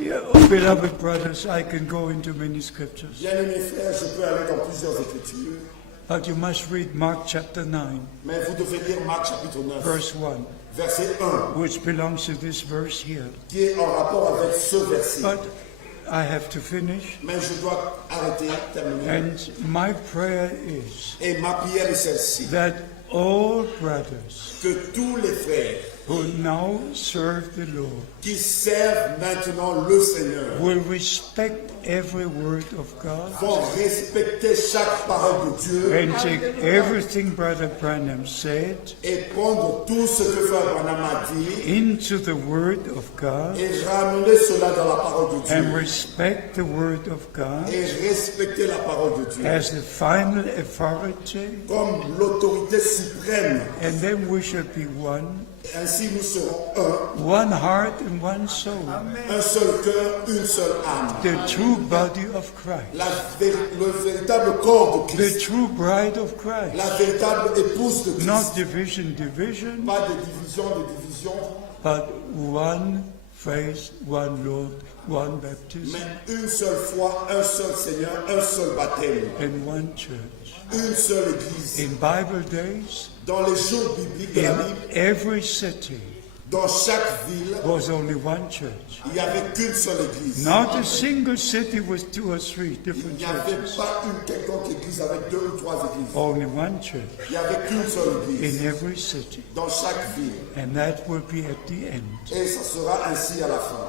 Yeah, beloved brothers, I can go into many scriptures, Bien-aimés frères, je peux aller dans plusieurs écritures, but you must read Mark chapter 9, mais vous devez lire Marc chapitre 9, verse 1, verset 1, which belongs to this verse here. qui est en rapport avec ce verset. But I have to finish, Mais je dois arrêter, terminer. and my prayer is Et ma prière est celle-ci, that all brothers que tous les frères who now serve the Lord qui servent maintenant le Seigneur will respect every word of God vont respecter chaque parole de Dieu and take everything Brother Branham said et prendre tout ce que Frère Branham a dit into the Word of God et ramener cela dans la parole de and Dieu respect the Word of God et respecter la parole de Dieu as the final authority, comme l'autorité suprême. and then we shall be one, Ainsi nous serons one heart and one soul, un seul cœur, une seule âme. the true body of Christ, Le véritable corps de the Christ, true bride of Christ, la véritable épouse de Christ. not division, Pas de division, but one faith, one Lord, one baptism, mais une seule foi, un seul Seigneur, un seul baptême, and one church. une seule église. In Bible days, Dans les jours bibliques de la in Bible, every city dans chaque ville, was only one church. il n'y avait qu'une seule église. Not a single city with 2 or 3 Il different n'y avait churches. pas une quelconque église avec 2 ou 3 églises. Only one church Il n'y avait qu'une seule église in every city. dans chaque ville. And that will be at the end. Et ça sera ainsi à la fin.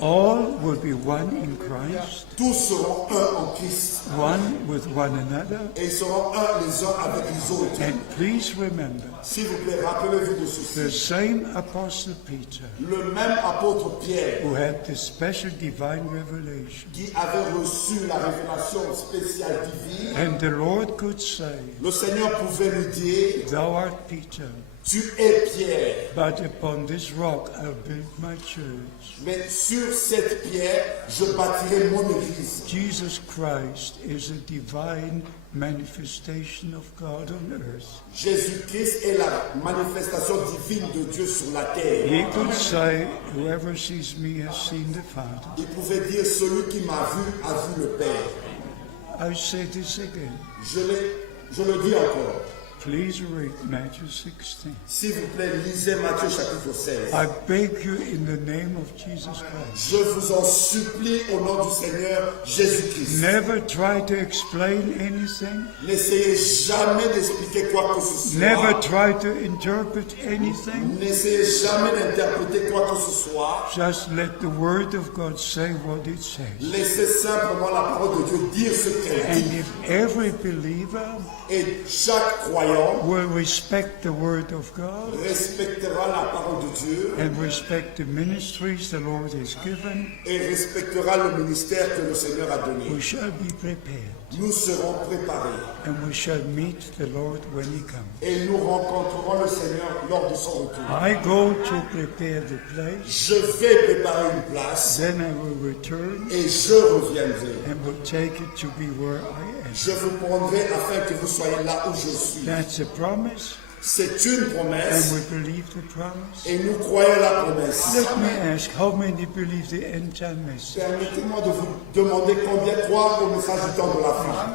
All will be one in Christ, Tous seront un en Christ. one with one another. Et ils seront un les uns avec les autres. And please remember, S'il vous plaît, rappelez-vous de the ceci. same Apostle Peter, Le même apôtre Pierre who had the special divine revelation, qui avait reçu la révélation spéciale divine, and the Lord could say, le Seigneur pouvait lui dire, thou art Peter, tu es Pierre, but upon this rock I'll build my church. mais sur cette pierre, je bâtirai mon église. Jesus Christ is a divine manifestation of God on earth. Jésus-Christ est la manifestation divine de Dieu sur la terre. He could say, whoever sees me has seen the Father. Il pouvait dire, celui qui m'a vu a vu le Père. I say this again. Je le dis encore. Please read Matthew 16. S'il vous plaît, lisez Matthieu chapitre 16. I beg you in the name of Jesus Christ. Je vous en supplie au nom du Seigneur Jésus-Christ. Never try to explain anything. N'essayez jamais d'expliquer quoi que ce soit. Never try to interpret anything. N'essayez jamais d'interpréter quoi que ce soit. Just let the Word of God say what it says. Laissez simplement la parole de Dieu dire ce qu'elle And dit. if every believer Et chaque croyant will respect the Word of God respectera la parole de Dieu and respect the ministries the Lord has given, et respectera le ministère que le Seigneur a we donné. shall be prepared Nous serons préparés and we shall meet the Lord when He comes. et nous rencontrerons le Seigneur lors de son retour. I go to prepare the place, Je vais préparer une place then I will return et je reviendrai. and will take it to be where I am. Je vous prendrai afin que vous soyez là où je suis. That's a promise, C'est une and promesse we believe the promise. et nous croyons la promesse. Let me ask, how many believe the end time message? Permettez-moi de vous demander combien croient au message du temps de la fin.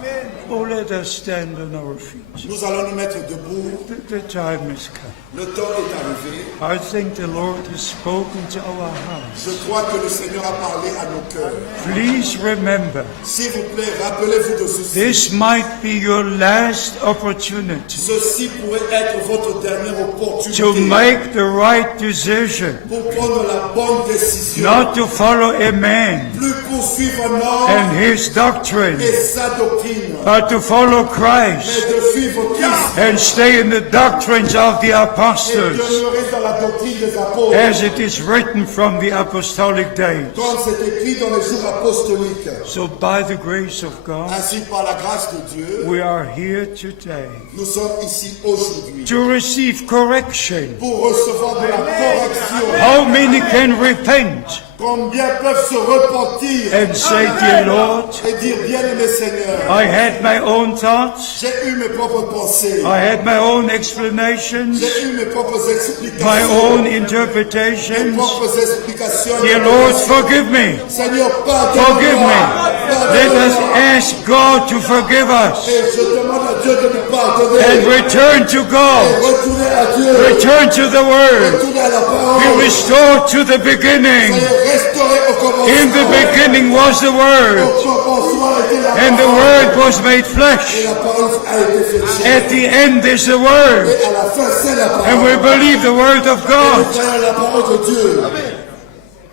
Oh, let us stand on our feet. Nous allons nous mettre debout. The time has come. Le temps est arrivé. I think the Lord has spoken to our hearts. Je crois que le Seigneur a parlé à nos cœurs. Please remember, S'il vous plaît, rappelez-vous de ceci. this might be your last opportunity Ceci pourrait être votre dernière to opportunité make the right decision, pour prendre la bonne décision. not to follow a man Plus poursuivre un homme and his doctrine, et sa doctrine, but to follow mais Christ de suivre Christ and stay in the doctrines of the et apostles, demeurer dans la doctrine des apôtres. as it is written from the apostolic days. Comme c'est écrit dans les jours apostoliques. So by the grace of God, Ainsi, par la grâce de Dieu, we are here today nous sommes ici aujourd'hui to receive correction. pour recevoir de la correction. How many can repent Combien peuvent se repentir and say, Dear Lord, et dire, bien-aimé Seigneur, I had my own thoughts, j'ai eu mes propres pensées, I had my own explanations, j'ai eu mes propres my explications, own mes interpretations. propres explications. Dear Lord, forgive me, Seigneur, forgive me. Let us ask God to forgive us Et je demande à Dieu de nous pardonner. and return to God, Retournez à Dieu. return to the Word, Retournez à la be parole. restored to the beginning. Soyez restaurés au commencement. In the beginning was the Word, Au commencement était la and the parole. Word was made Et flesh. la parole a été faite chair. At the end is the Word, Et à la fin, c'est la parole. and we believe the Word of Nous God. croyons la parole de Dieu.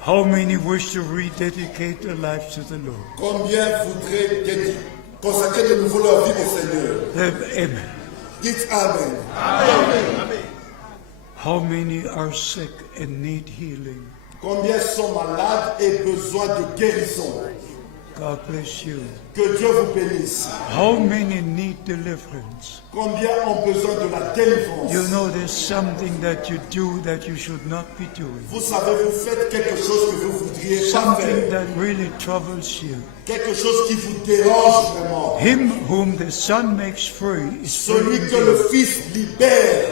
How many wish to rededicate their lives to the Lord? Combien voudraient consacrer de nouveau leur vie au Seigneur? Amen. Dites Amen. How many are sick and need healing? Combien sont malades et besoin de guérison? God bless you. Que Dieu vous bénisse. How many need deliverance? Combien ont besoin de la délivrance? You know there's something that you do that you should not be doing. Vous savez, vous faites quelque chose que vous voudriez pas Something faire. that really troubles you. Quelque chose qui vous dérange vraiment. Him whom the Son makes free is free Celui que indeed. le Fils libère.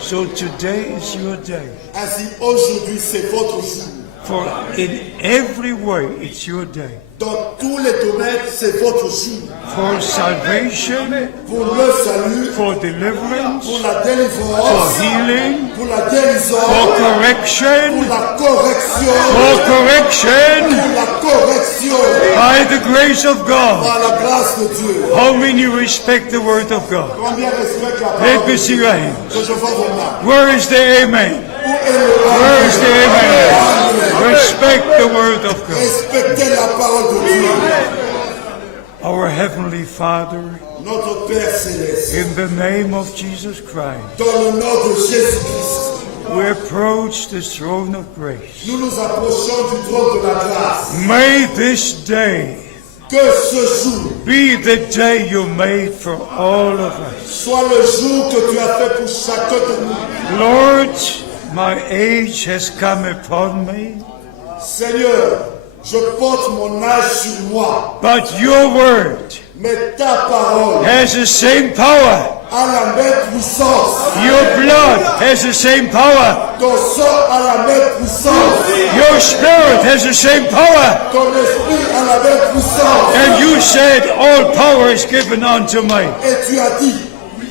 So today is your day. Ainsi, aujourd'hui, c'est votre jour. For in every way it's your day. Dans tous les domaines, c'est votre jour. For salvation, Pour le salut, for deliverance, pour la for délivrance, healing, pour la for guérison, pour correction, la correction, for correction, pour la correction, by the grace of God. par la grâce de Dieu. How many respect the word of God? Combien respectent la Let parole me de see Dieu? your hands. Que je vois vos mains. Where is the amen? Où est le Where is the amen? Respect the word of God. Respectez la parole de Dieu. Our Heavenly Father, Notre Père Céleste, in the name of Jesus Christ, dans le nom de Jésus-Christ, we approach the throne of grace. nous nous approchons du trône de la grâce. May this day Que ce jour be the day you made for all of us. soit le jour que tu as fait pour chacun de nous. Lord, my age has come upon me, Seigneur, je porte mon âge sur moi, but your word mais ta parole has the same power. a la même puissance. Your blood has the same power. Ton sang a la même puissance. Your spirit has the same power. Ton esprit a la même puissance. And you said, all power is given unto me. Et tu as dit,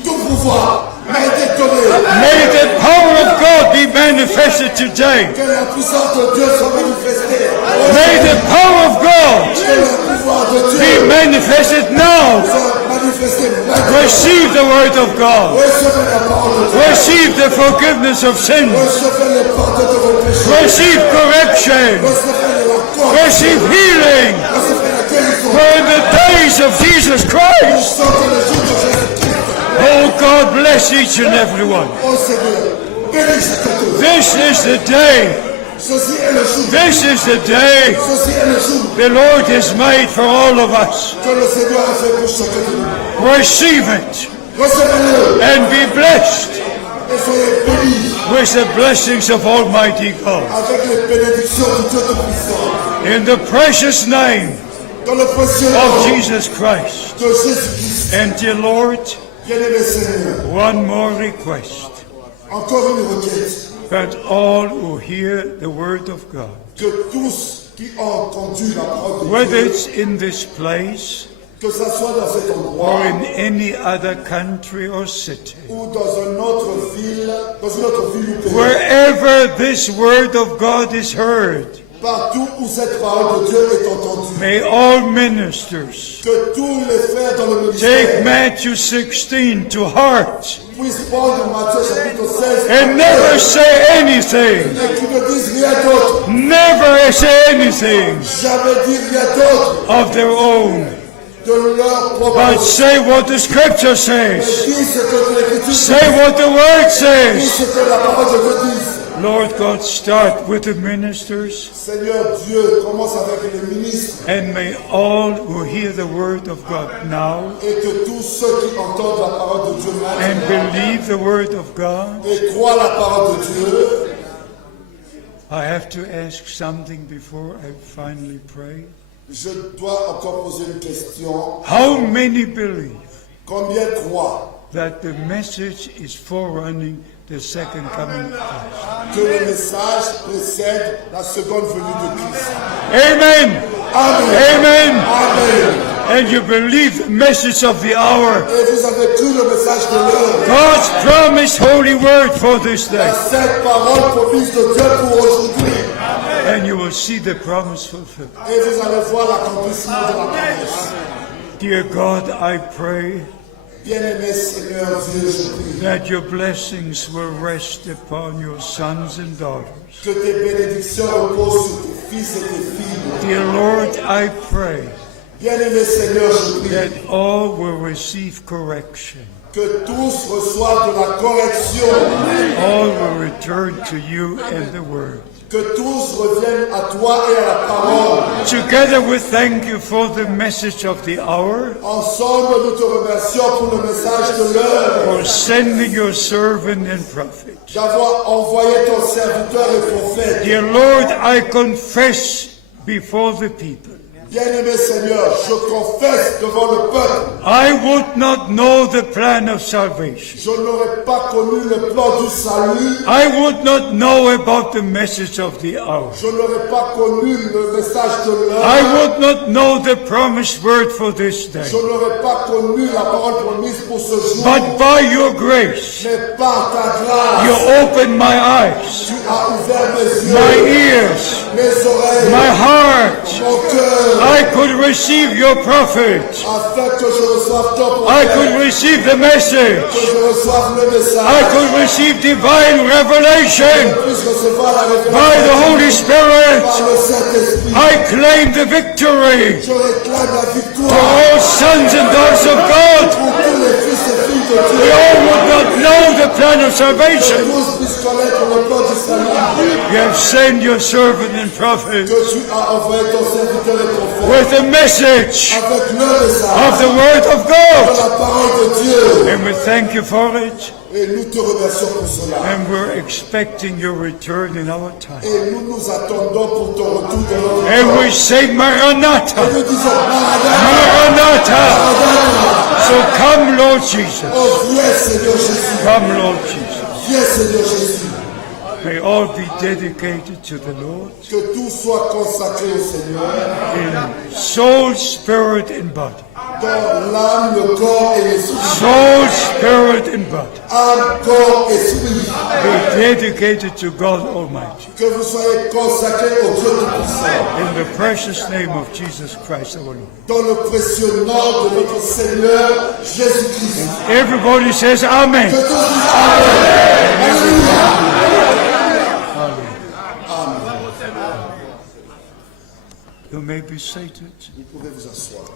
toute pouvoir m'a été donné. May the power of God be manifested today. Que la puissance de Dieu soit manifestée. May the power of God Que le pouvoir de be Dieu manifested now. soit manifesté maintenant. Receive the word of God. Recevez la parole de Dieu. Receive the forgiveness of sin. Recevez le pardon de vos péchés. Receive correction. Recevez la correction. Receive healing. Recevez la guérison. For in the days of Jesus Christ. Sortez le jour de Jésus-Christ. Oh, God bless each and every one. Oh Seigneur, bénis chacun d'eux. This is the day. Ceci est le jour. This is the day Ceci est le jour the Lord has made for all of us. que le Seigneur a fait pour chacun de nous. Receive it Recevez-le and be blessed et soyez bénis with the blessings of Almighty God. avec les bénédictions du Dieu Tout-Puissant. In the precious name Dans le précieux of nom Jesus Christ. de Jésus-Christ. And dear Lord, Bien-aimé Seigneur, one more request, encore une requête. that all who hear the word of God, Que tous qui ont entendu la parole de whether Dieu, it's in this place que ça soit dans cet endroit or in any other country or city, ou dans une autre ville ou pays, wherever this word of God is heard, partout où cette parole de Dieu est entendue, may all ministers que tous les frères dans le take ministère Matthew 16 to heart puissent prendre Matthieu chapitre 16 and never say anything, et qui ne disent rien d'autre, never say anything jamais dire rien d'autre of their own, de leur propre but bouche. say what the scripture says, Dis ce que l'Écriture say what the word dit, says. ce que la parole de Dieu dit. Lord God, start with the ministers, Seigneur Dieu, commence avec les ministres and may all who hear the word of God now et que tous ceux qui entendent la parole de Dieu and maintenant believe the word of God. et croient la parole de Dieu. I have to ask something before I finally pray. Je dois encore poser une question. How many believe Combien croient that the message is forerunning the second coming of Christ? que le message précède la seconde venue de Christ? Amen. Amen. Amen. Amen. And you believe the message of the hour. Et vous avez cru le message de l'heure. God's promised holy word for this day. La sainte parole promise de Dieu pour aujourd'hui. And you will see the promise fulfilled. Et vous allez voir l'accomplissement de la promesse. Dear God, I pray Bien-aimé Seigneur Dieu, je prie that your blessings will rest upon your sons and daughters. que tes bénédictions reposent sur tes fils et tes filles. Dear Lord, I pray Bien-aimé Seigneur, je prie that all will receive correction. que tous reçoivent de la correction, All will return to you and the word. que tous reviennent à toi et à la parole. Together we thank you for the message of the hour, Ensemble, nous te remercions pour le message de l'heure, for sending your servant and prophet. d'avoir envoyé ton serviteur et prophète. Dear Lord, I confess before the people, Bien-aimé Seigneur, je confesse devant le peuple, I would not know the plan of salvation. je n'aurais pas connu le plan du salut, I would not know about the message of the hour. je n'aurais pas connu le message de l'heure, I would not know the promised word for this day. je n'aurais pas connu la parole promise pour ce jour, But by your grace, mais par ta grâce, you opened my eyes, tu as ouvert mes my yeux, ears, mes oreilles, my heart. mon cœur, I could receive your prophet. afin que je reçoive ton I prophète, could receive the message. que je reçoive le message, I could receive divine revelation puisse recevoir la révélation by the Holy Spirit. par le Saint-Esprit. I claim the victory Je réclame la for victoire all sons and daughters of God. pour tous les fils et filles de We Dieu. all would not know the plan of salvation. Tous puissent connaître le plan du salut You have sent your servant and prophet que tu as envoyé ton serviteur et prophète with a message avec le message of the Word of de God. la parole de Dieu. And we thank you for it. Et nous te remercions pour cela. And we're expecting your return in our time. Et nous nous attendons pour ton retour dans notre And temps. we say Maranatha, Nous disons Maranatha, Maranatha. Maranatha. So come, Lord Jesus. Oh, viens Seigneur Jésus. Come, Lord Jesus. Viens Seigneur Jésus. May all be dedicated to the Lord Que tout soit consacré au Seigneur. in soul, spirit, and body. dans l'âme, le corps et l'esprit. Soul, spirit, and body. Âme, corps, esprit. Be dedicated to God Almighty. Que vous soyez consacrés au Dieu Tout-Puissant. In the precious name of Jesus Christ our Lord. Dans le précieux nom de notre Seigneur Jésus-Christ. Everybody says Amen. Que tous disent Amen. Alléluia. You may be seated. Vous pouvez vous asseoir.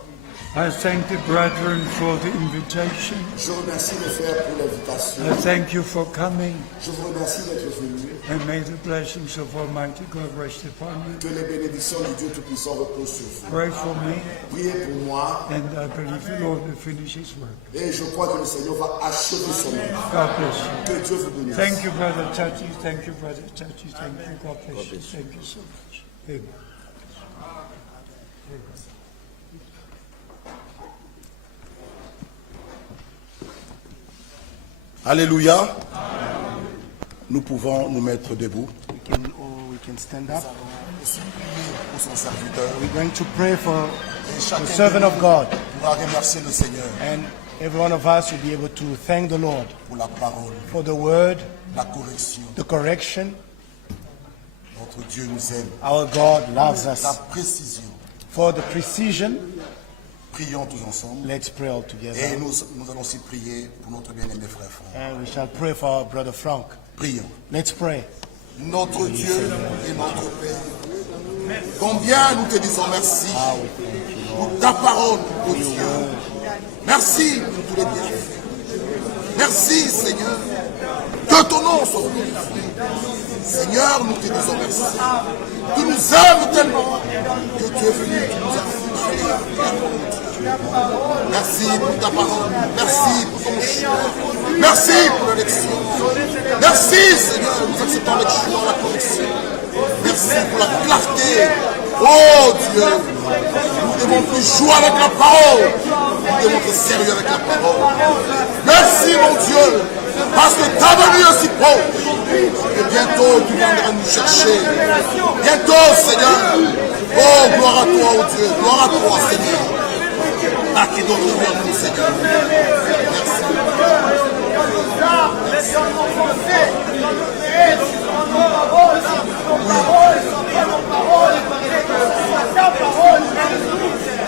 I thank the brethren for the invitation. Je remercie les frères pour l'invitation. I thank you for coming. Je vous remercie d'être venus. And may the blessings of Almighty God rest upon you. Que les bénédictions du Dieu Tout-Puissant reposent sur vous. Pray for me, Priez pour moi. and I believe the Lord will finish His work. Et je crois que le Seigneur va achever son œuvre. God bless you. Que Dieu vous bénisse. Thank you, Brother Tachi. Thank you, Brother Tachi. Thank you. God bless you. Thank you so much. Amen. Alléluia. Nous pouvons nous mettre debout. We can stand up. Pour son serviteur. We're going to pray for Et the chacun servant de of nous God. pourra remercier le Seigneur And every one of us will be able to thank the Lord pour la parole, for the word, la correction. the correction. Notre Dieu nous aime. Our God loves La us. précision. For the precision, Prions tous ensemble. let's pray all Et together. nous allons aussi prier pour notre bien-aimé frère Franck. And we shall pray for our brother Frank. Prions. Let's pray. Notre Dieu et notre Père, combien nous te disons merci pour ta parole, ô Dieu. Merci pour tous les bienfaits. Merci, Seigneur. Que ton nom soit glorifié. Seigneur, nous te disons merci. Tu nous aimes tellement que tu es venu, tu nous as parlé. Merci pour ta parole. Merci pour ton chemin. Merci pour l'élection. Merci, Seigneur, nous acceptons avec joie la correction. Merci pour la clarté. Oh Dieu, nous devons plus jouer avec la parole. Nous devons être sérieux avec la parole. Merci, mon Dieu, parce que ta venue est si proche. Et bientôt, tu viendras nous chercher. Bientôt, Seigneur. Oh, gloire à toi, oh Dieu. Gloire à toi, Seigneur. À qui d'autre vers nous, Seigneur.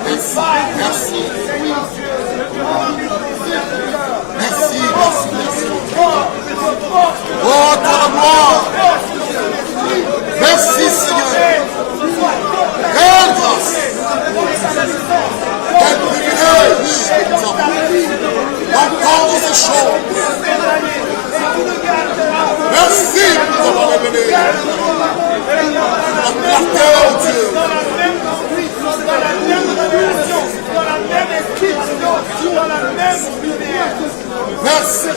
Merci. Merci. Merci, merci, merci. Oh, toi la gloire. Merci, Seigneur. Quelle grâce. Quel privilège que nous avons d'entendre ces choses. Merci pour nous avoir révélé. La clarté, oh Dieu. Merci.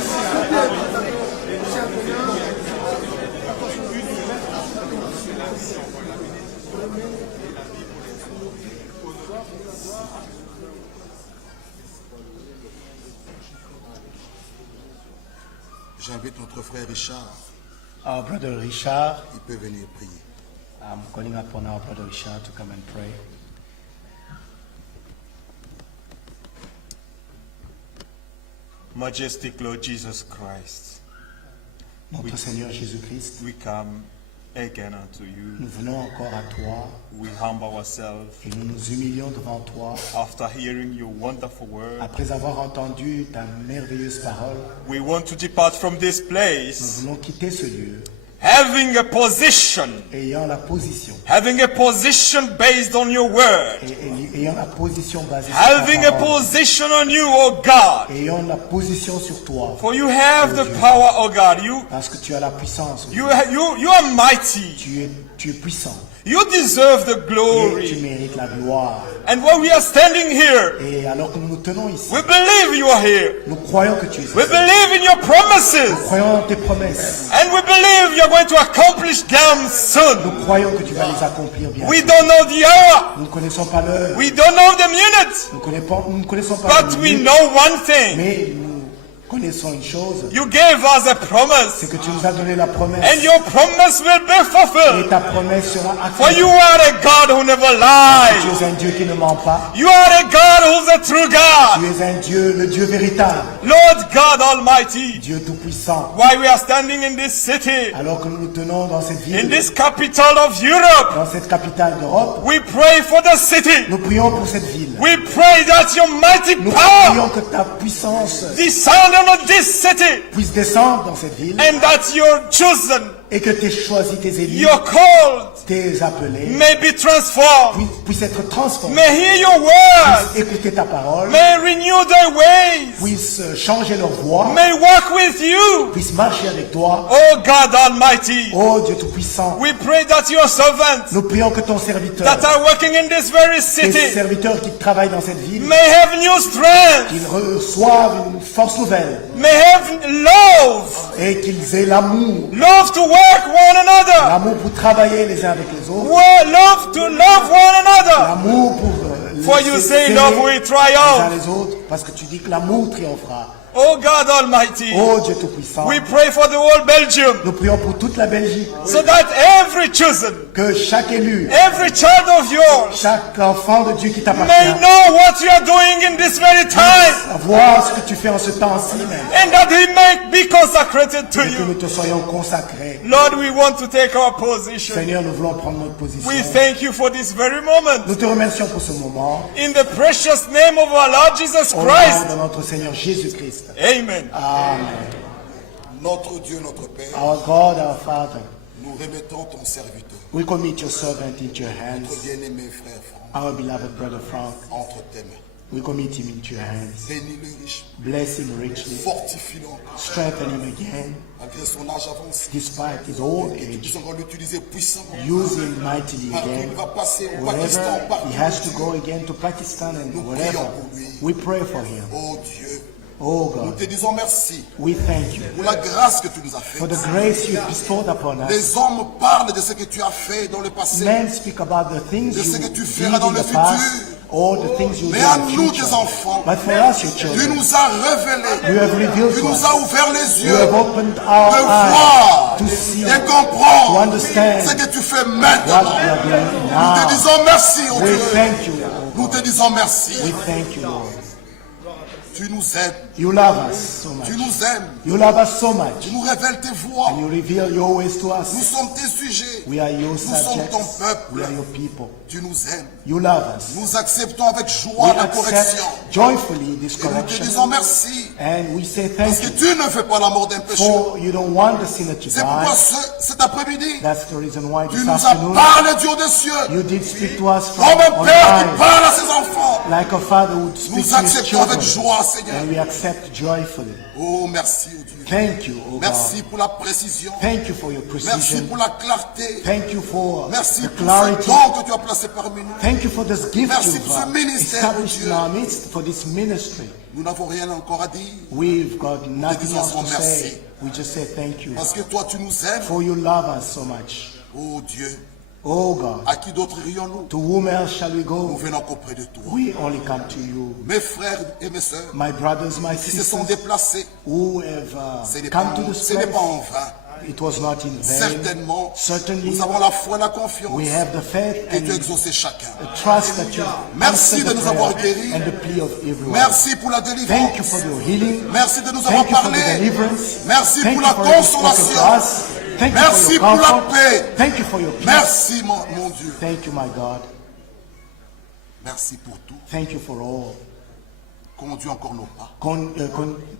J'invite notre frère Richard. Our brother Richard, Il peut venir prier. I'm calling upon our brother Richard to come and pray. Majestic Lord Jesus Christ, Notre Seigneur Jésus-Christ, we come again unto you. nous venons encore à toi We humble ourselves et nous nous humilions devant toi. after hearing your wonderful word. Après avoir entendu ta merveilleuse parole, We want to depart from this nous place voulons quitter ce lieu, having a position ayant la position, based on your word, et ayant la position basée sur having ta a parole, position on you, O God. ayant la position sur toi, For you have the power, O God. parce que tu as la puissance, You are mighty. tu es puissant, You deserve the et tu glory. mérites la gloire. And while we are standing here, Et alors que nous nous tenons ici, we believe you are here. nous croyons que tu es We ici, believe in your nous promises. croyons en tes promesses, And we believe you're going to accomplish them soon. nous croyons que tu vas les accomplir bien. We don't know the hour. Nous ne connaissons pas l'heure, We don't know the minute. nous ne connaissons pas But le we minute, know one thing. mais nous connaissons une chose, You gave us a promise, c'est que tu nous as donné la promesse. and your promise will be Et fulfilled. ta promesse sera For you accomplie. are a God who never Tu lies. es un Dieu qui ne ment pas. You are a God who's a true Tu God. es un Dieu, le Dieu véritable. Lord God Almighty, Dieu tout-puissant. while we are standing in this city, Alors que nous nous tenons dans cette in ville, this capital of Europe, dans cette capitale d'Europe, we pray for the city. nous prions pour cette ville. We pray that your mighty Nous power prions que ta puissance descend on this city, puisse descendre dans cette ville and that your chosen, et que tes choisis, tes élus, your called, tes appelés may be transformed, puissent être transformés, may hear your words, puissent écouter ta parole, may renew their ways, puissent changer leur voix, may walk with you. puissent marcher avec toi. Oh God Almighty, Oh Dieu tout-puissant, we pray that your servants nous prions que ton serviteur, that are working in this very tes city serviteurs qui travaillent dans cette ville, may have new strength, qu'ils reçoivent une force nouvelle may have love, et qu'ils aient l'amour, love to work one another, l'amour pour travailler les uns avec les autres, love to love one another. l'amour pour For you say s'aimer love will les uns triumph. les autres, parce que tu dis que l'amour triomphera. Oh God Almighty, Oh Dieu tout-puissant, we pray for the whole Belgium, nous prions pour toute la Belgique, so that every chosen, que chaque élu, every child of yours chaque enfant de Dieu qui may t'appartient, know what you are doing in this very time, voir ce que tu fais en ce temps-ci même, and that he may be consecrated to et que nous you. te soyons consacrés. Lord, we want to take our position. Seigneur, nous voulons prendre notre position. We thank you for this very moment. Nous te remercions pour ce moment. In the precious name of our Lord Jesus Au nom Christ. de notre Seigneur Jésus-Christ. Amen. Amen. Notre Dieu, notre Père, Our God, our Father, nous remettons ton serviteur, we commit your servant into your hands. notre bien-aimé frère Franck, Our beloved brother Frank, entre tes mains. we commit him into your hands. Bénis-le riche, Bless him richly. fortifie-le encore, Strengthen him again. malgré son âge avancé. Despite his old Que tu age, puisses encore l'utiliser puissamment. use him mightily Partout où again. il va passer au Wherever Pakistan, he partout. has to go again to Pakistan and wherever, we pray for him. Oh Dieu, Oh nous God, te disons merci we thank you pour la grâce que tu nous as for faite. the grace you bestowed upon us. Les hommes parlent de ce que tu as fait dans le passé, Men speak about the things de ce you que tu did feras dans in le the past futur. or the things you do Mais in à the nous, future. tes enfants, But for us, your tu children, nous as révélé, you have revealed tu to nous us, as ouvert les you yeux have opened our de eyes voir to see et to comprendre understand ce que tu fais what maintenant. we are doing Nous te now. disons merci, oh We Dieu. thank you, Nous te disons merci. we thank you, Lord. Tu nous aimes, You love us so much. tu nous aimes, You love us so much. tu nous révèles tes voies. And you reveal your ways to Nous us. sommes tes sujets. We are your sommes ton subjects. peuple. We are your people. Tu nous aimes. You love us. Nous acceptons avec We joie la accept correction. joyfully this Et nous te correction. disons merci. And we say Parce thank que you. tu ne fais pas la mort d'un pécheur. For you don't want the sinner to C'est pourquoi die. cet après-midi, That's the reason why tu this nous as afternoon parlé du haut des cieux. you did speak to us from Comme un on père qui high, parle à ses enfants. like a father would speak Nous to his acceptons avec children. joie, Seigneur. And we accept joyfully. Oh, merci, oh Dieu. Thank you, O God. Merci pour la précision. Thank you for your Merci precision. pour la clarté. Thank you for Merci the pour ce clarity. don que tu as placé parmi nous. Thank you for this gift Merci you've pour ce ministère, established Dieu. in our midst, for this ministry. Nous n'avons rien encore à dire. We've got nothing disons else to merci. say. We just say thank you. Parce que toi, tu nous aimes. For you love us so much. Oh Dieu, Oh God, à qui d'autre irions-nous? to whom else shall we Nous go? venons qu'auprès de toi. We only come to you. Mes frères et mes sœurs My brothers, my qui se sont sisters, déplacés, who have ce n'est come pas, to this ce n'est pas place, en vain. it was not in vain. Certainement, Certainly, nous avons la foi et la confiance we have the faith que and tu as exaucé chacun. the trust that you Merci answered de the nous avoir prayer guéris. and the plea of everyone. Merci pour la Thank you délivrance. for your healing. Merci de nous avoir Thank you for the parlé. deliverance. Merci Thank pour you la for your spoken to consolation. us. Thank you Merci for your pour la comfort. paix. Thank you for your peace. Merci, mon Dieu. Thank you, my God. Merci pour tout. Thank you for all. Conduis encore nos pas.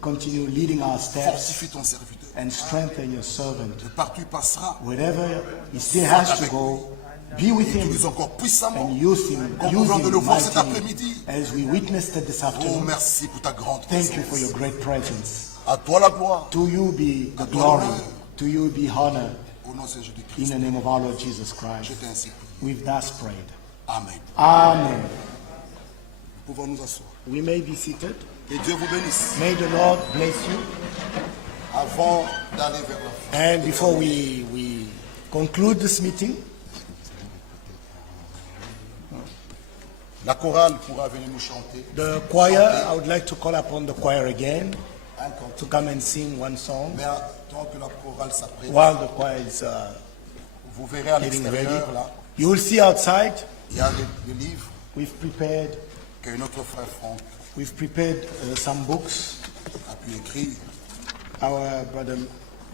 Continue leading our steps Fortifie ton serviteur. and strengthen your servant. De partout il passera. Wherever he still has to go, be with him Utilise encore puissamment. and use him. Comme Use nous venons de le him voir cet mightily après-midi. as we witnessed it this Oh, afternoon. merci pour ta grande Thank you for your présence. great presence. À toi la gloire. To you be the À toi glory. l'honneur. To you be honor. Au nom de Jésus In Christ. the name of our Lord Jesus Je Christ. t'ai ainsi prié. We've thus prayed. Amen. Amen. Nous pouvons nous asseoir. We may be seated. Que Dieu vous bénisse. May the Lord bless you. Avant d'aller vers la fin. And before we conclude this meeting, La chorale pourra venir nous chanter. the choir, I would like to call upon the choir again to come and sing one song Mais attends que la chorale s'apprête. while the choir is Vous verrez à getting ready. l'extérieur, là, You will see outside, il y a des livres we've prepared que notre frère Franck some books. a pu écrire. Our brother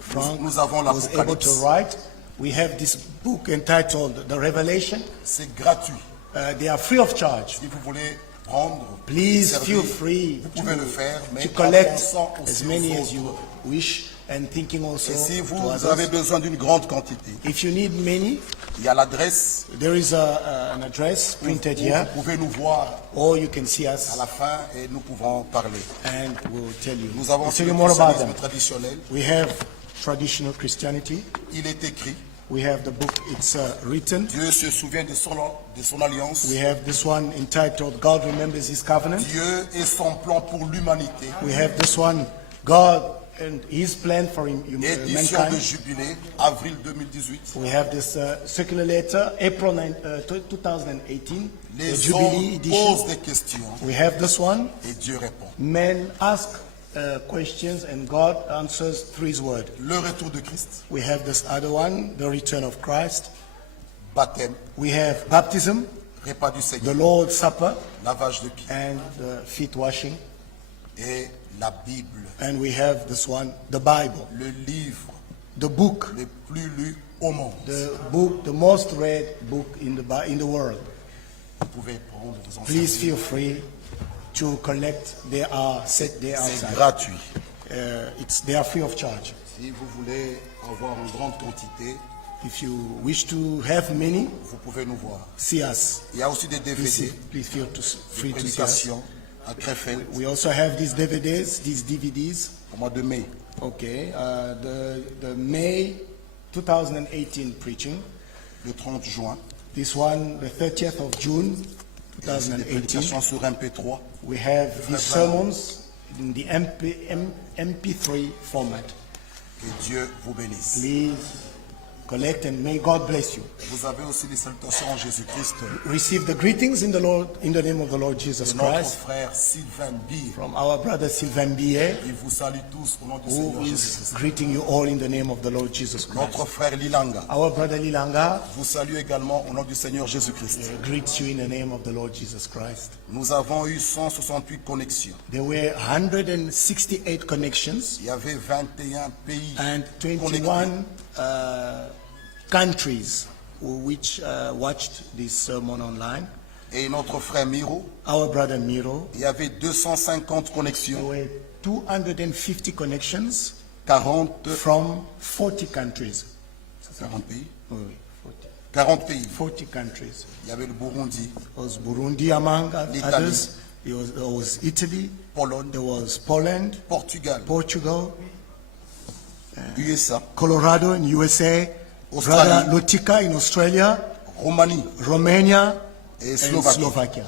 Frank Nous avons was able to l'Apocalypse. write. We have this book entitled The Revelation. C'est gratuit. They are free of charge. Si vous voulez prendre, Please servir, feel free vous pouvez le faire, mais to en collect pensant as aussi many aux as you autres. wish and thinking also Et si to vous others. avez besoin d'une grande quantité, If you need many, il y a l'adresse there is an address où printed vous here, pouvez nous voir or you can see à us la fin et nous pouvons parler. and we'll tell you. Nous avons We'll aussi tell le you more about christianisme them. traditionnel. We have traditional Christianity. Il est écrit, We have the book, it's written. Dieu se souvient de son alliance. We have this one entitled God Remembers His Covenant. Dieu et son plan pour l'humanité. We have this one, God and His plan for Édition de mankind. jubilé, avril 2018. We have this circular letter, April 2018, the Les Jubilee hommes edition. posent des questions We have this one, et Dieu répond. men ask questions and God answers through His word. Le retour de Christ, We have this other one, the return of Christ. baptême, We have baptism, repas du the Seigneur, Lord's Supper, lavage de pieds and feet washing. et la Bible, And we have this one, the Bible, le livre the book, le plus lu au monde. the book, the most read book in the world. Vous pouvez prendre vos Please enseignements. feel free to collect. They are set there C'est outside. gratuit. They are free of charge. Si vous voulez avoir une grande quantité, If you wish to have many, vous pouvez nous voir. see us. Il y a aussi des DVD, Please feel free des to see us. prédications à Krefeld We also have these DVDs. au mois de mai. Okay, the May 2018 preaching. Le 30 juin, This one, the 30th of June des 2018. prédications sur MP3. We have these sermons in the MP3 format. Que Dieu vous bénisse. Please collect and may God bless you. Vous avez aussi les salutations en Jésus-Christ Receive the greetings in the Lord, in the name of the Lord Jesus de notre Christ, frère Sylvain Bier. from our brother Sylvain Billet, Il vous salue tous au nom du who Seigneur is Jésus-Christ. greeting you all in the name of the Lord Jesus Christ. Notre frère Lilanga Our brother Lilanga vous salue également au nom du Seigneur Jésus-Christ. greets you in the name of the Lord Jesus Christ. Nous avons eu 168 connexions. There were 168 connections Il y avait 21 pays and connectés. 21 countries which watched this sermon online. Et notre frère Miro, Our brother Miro, il y avait 250 there connexions, were 250 connections 40 from 40 countries. 40 pays. Oui, 40. 40 pays. 40 countries. Il y avait le Burundi, There was Burundi among L'Italie. others. There was Italy. Pologne, There was Poland, Portugal, Portugal, USA, Colorado in USA, Australie. Brother Lotika in Australia, Roumanie Romania, et and Slovaquie. Slovakia.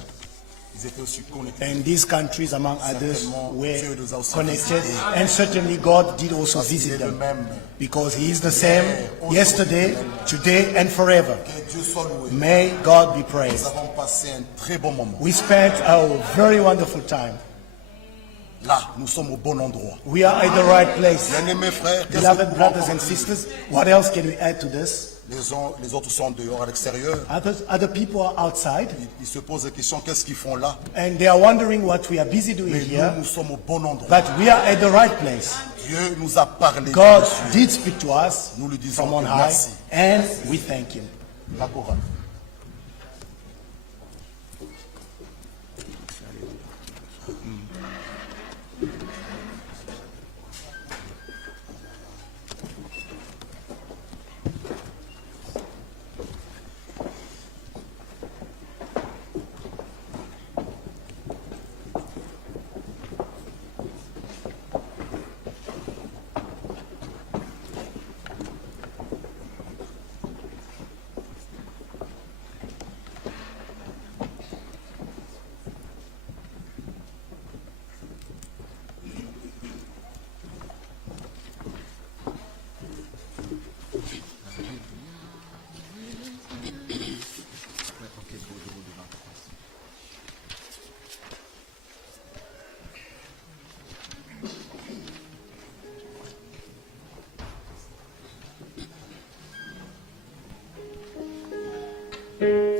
Ils étaient aussi connectés. And these countries, among others, Certainement, were Dieu les a aussi connected. visités. And certainly God did also Parce qu'il visit est le them. même. Because He is the same aujourd'hui, yesterday, today, and forever. Que Dieu soit loué. May God be Nous praised. avons passé un très bon moment. We spent a very wonderful time. Là, nous sommes au bon endroit. We are at the right place. Bien-aimés frères, qu'est-ce que Beloved nous brothers pouvons and dire? sisters, what else can we add to this? Les autres sont dehors à l'extérieur. Other people are outside Ils se posent la question, qu'est-ce qu'ils font là? and they are wondering what we are busy doing Mais here. nous sommes au bon endroit. But we are at the right place. Dieu nous a parlé. God dessus. did speak to us Nous lui disons from on que high, merci. and we thank Him. La chorale. Jésus.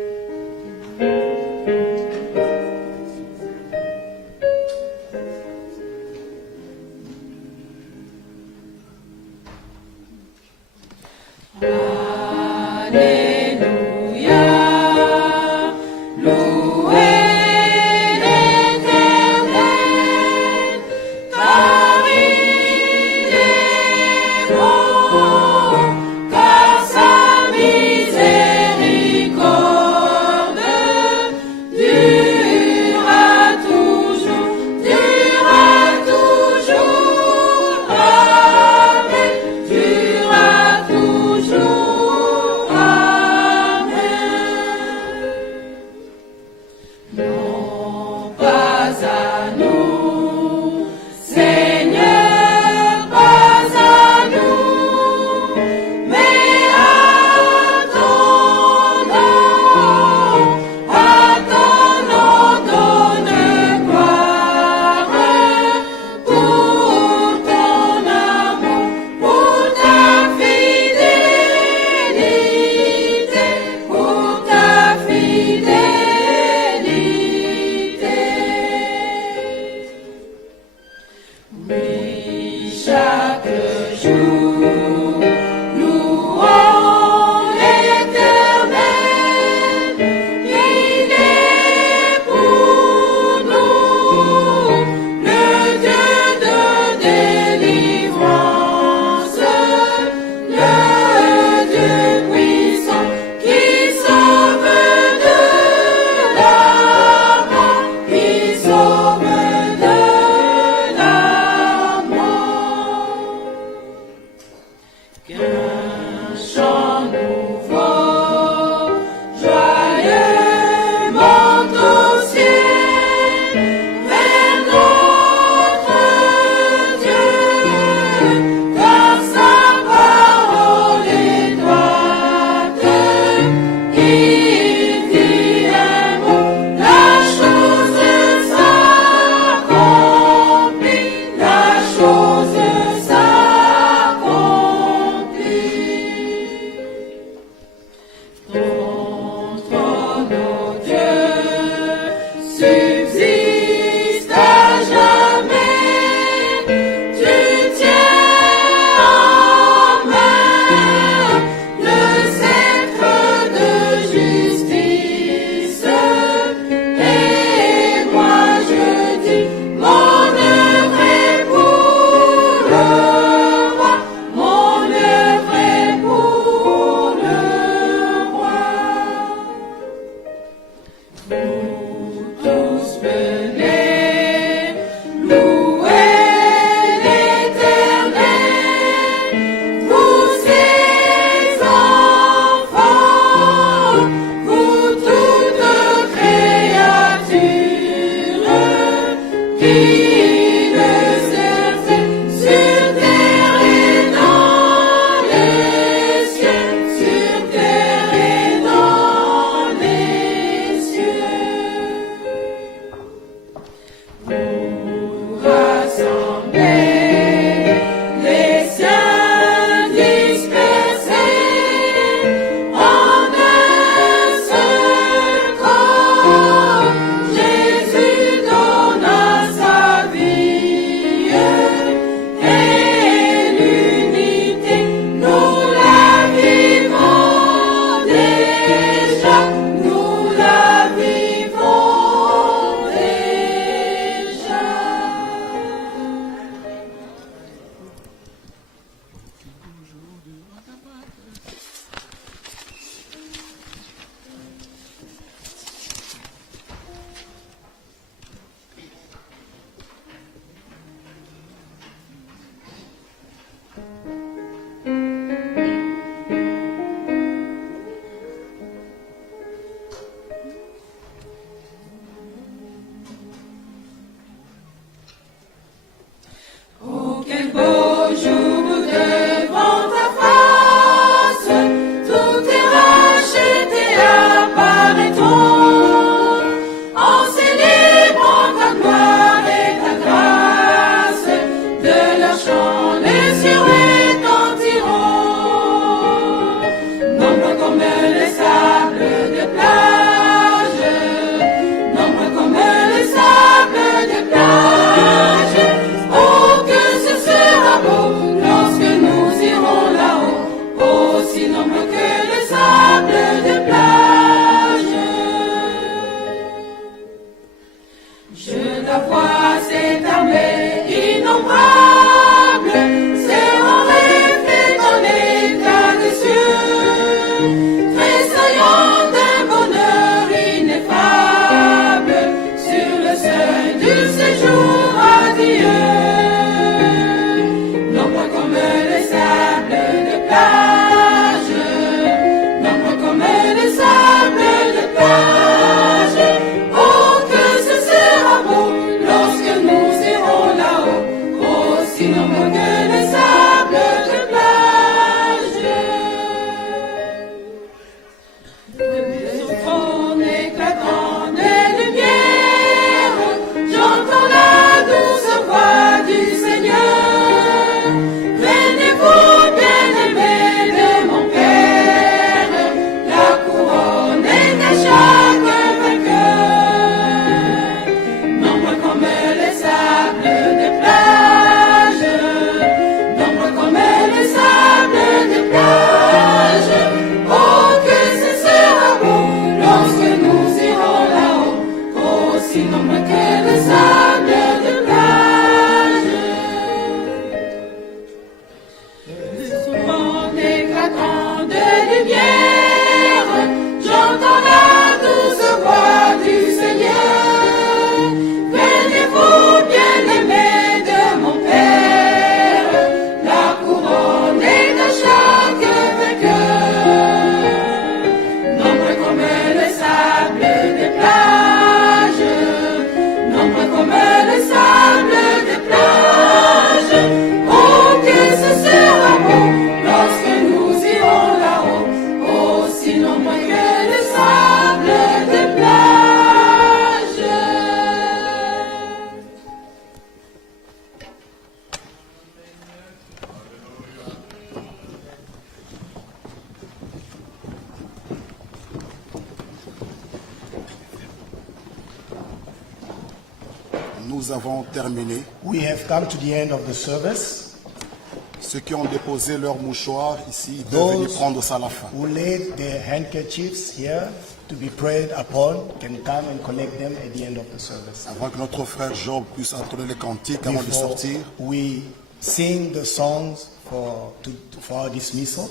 Nous avons terminé. We have come to the end of the service. Ceux qui ont déposé leur mouchoir ici, ils peuvent venir prendre ça à la fin. Who laid their handkerchiefs here to be prayed upon can come and collect them at the end of the service. Avant que notre frère Job puisse entonner les cantiques avant de Before sortir, we sing the songs for our dismissal,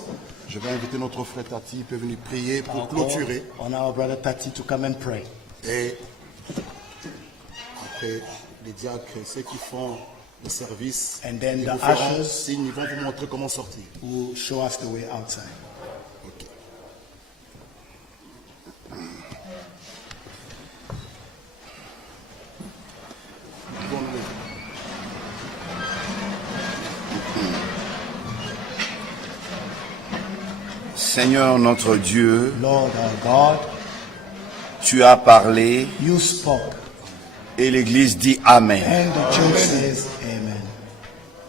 je vais inviter notre frère Tati, il peut venir prier pour clôturer. on our brother Tati to come and pray. Et après, les diacres, ceux qui font le service, And then ils the vous feront ushers signe, ils vont vous montrer comment sortir. will show us the way outside. Ok. Seigneur notre Dieu, Lord our God, tu as parlé you spoke, et l'Église dit Amen. and the church says amen.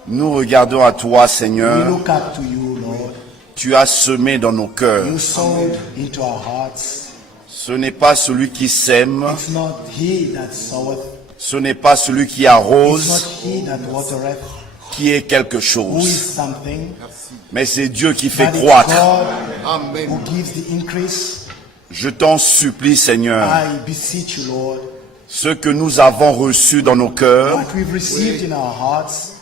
Nous regardons à toi, We Seigneur. look up to you, Lord. Tu as semé dans nos cœurs. You sowed into our hearts. Ce n'est pas celui qui sème, It's not he that soweth, ce n'est pas celui qui it's arrose not he that watereth, qui est quelque who is chose, something, mais c'est Dieu qui fait but it's croître. God Amen. who gives the increase. Je t'en supplie, Seigneur, I beseech you, Lord, ce que nous avons reçu dans nos cœurs, what we've received in our hearts,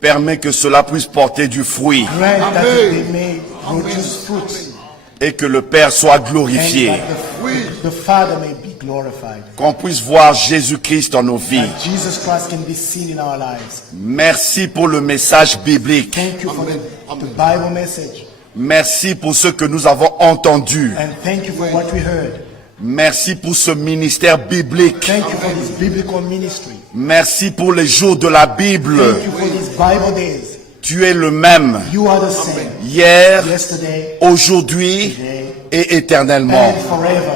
permet que cela puisse porter du fruit grant that they may produce fruit, et que le Père soit and glorifié, that the Father may be glorified. qu'on puisse voir Jésus-Christ dans nos vies. That Jesus Christ can be seen in our lives. Merci pour le message biblique. Thank you for the Bible message, Merci pour ce que nous avons entendu. and thank you for what we heard. Merci pour ce ministère biblique. Thank you for this biblical ministry. Merci pour les jours de la Bible. Thank you for these Bible days. Tu es le même You are the same hier, yesterday, aujourd'hui today, et éternellement. and forever.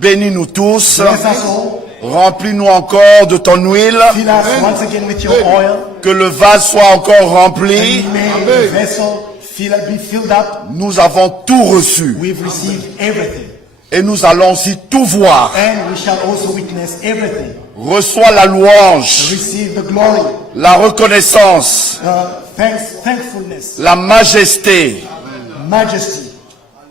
Bénis-nous tous. Bless us all. Remplis-nous encore de ton huile. Fill us once again with your oil. Que le vase soit encore rempli. May the vessel be filled up. Nous avons tout reçu. We've received everything. Et nous allons aussi tout voir. And we shall also witness everything. Reçois la louange, Receive the glory, la reconnaissance, thankfulness, la majesté majesty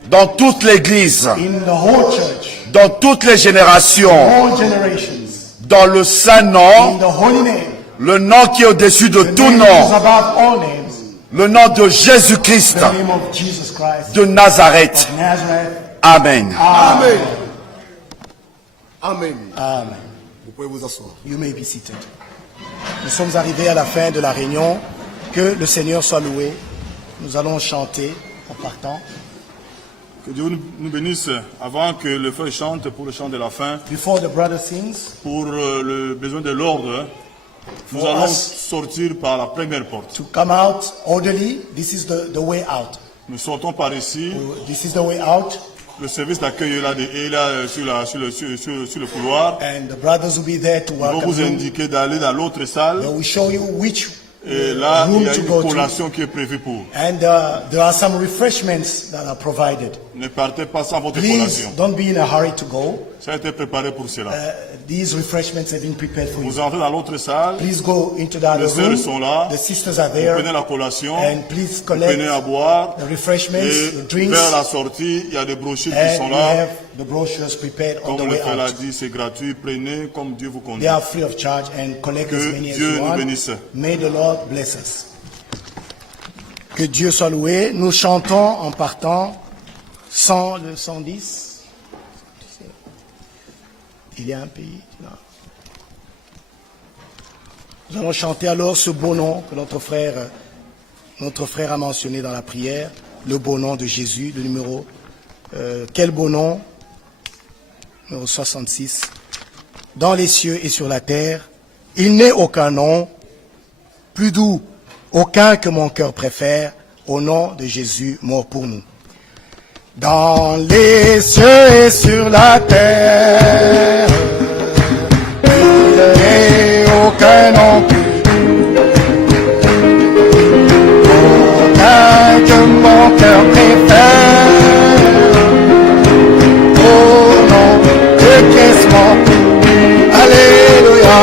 dans toute l'Église, in the whole church, dans toutes les générations, all generations, dans le saint in nom, the holy name, le nom qui est au-dessus de the tout name that is nom, above all names, le nom de Jésus-Christ the name of Jesus Christ de Nazareth. of Nazareth. Amen. Amen. Amen. Amen. Vous pouvez vous asseoir. You may be seated. Nous sommes arrivés à la fin de la réunion. Que le Seigneur soit loué. Nous allons chanter en partant. Que Dieu nous bénisse avant que le frère chante pour le chant de la fin. Before the brother sings, Pour le besoin de l'ordre, nous For allons us. sortir par la première porte. to come out orderly, this is the way out. Nous sortons par ici. This is the way out. Le service d'accueil est là sur le couloir. And the brothers will be there to Ils vont welcome vous you. indiquer d'aller dans l'autre salle. They will show you which Et là, il room y a to une go to. collation qui est prévue pour. And there are some refreshments that are provided. Ne partez pas sans votre Please collation. don't be in a hurry to go. Ça a été préparé pour cela. These refreshments have been prepared for you. Vous entrez dans l'autre salle. Please go into the other Les sœurs room. sont là. The sisters are Vous there. prenez la collation. And please Vous collect prenez à boire. the refreshments, Et the drinks. vers la sortie, il y a des brochures qui And sont we là. have the brochures prepared on the Comme le way frère l'a out. dit, c'est gratuit. Prenez comme Dieu vous conduit. They are free of charge and collect Que as many as Dieu you nous want. bénisse. May the Lord bless us. Que Dieu soit loué. Nous chantons en partant le 110. Il y a un pays. Non. Nous allons chanter alors ce beau nom que notre frère a mentionné dans la prière, le beau nom de Jésus, le numéro. Quel beau nom? Numéro 66. Dans les cieux et sur la terre, il n'est aucun nom plus doux, aucun que mon cœur préfère, au nom de Jésus mort pour nous. Dans les cieux et sur la terre, il n'est aucun nom plus doux, aucun que mon cœur préfère, au nom de Christ mort pour nous. Alléluia.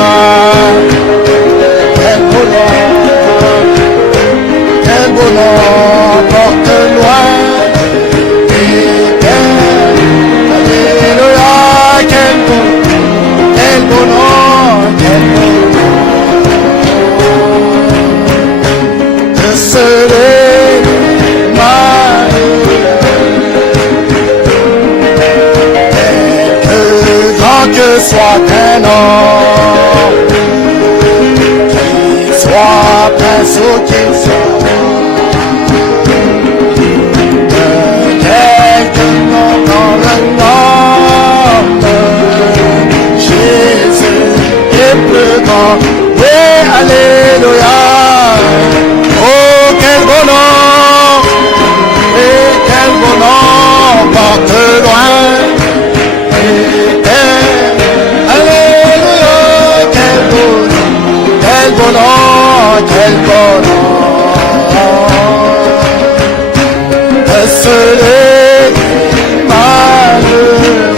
ce soit un homme, qu'il soit prince ou qu'il soit quelque nom dans le nom de Jésus est plus grand. Oui, alléluia. Oh, quel bon nom, et quel bon nom porte loin. Alléluia, quel bon nom, quel bon nom. De ce malheureux,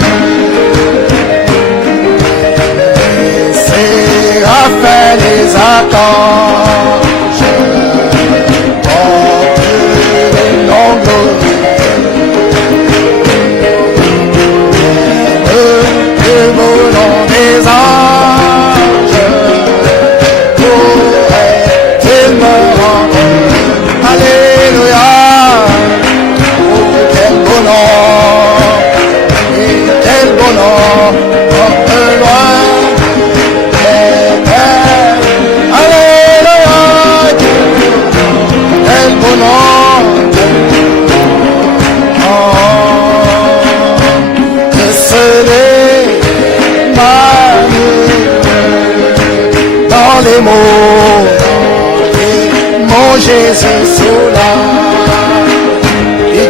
c'est Raphaël les attend. Les mots et mon Jésus sous la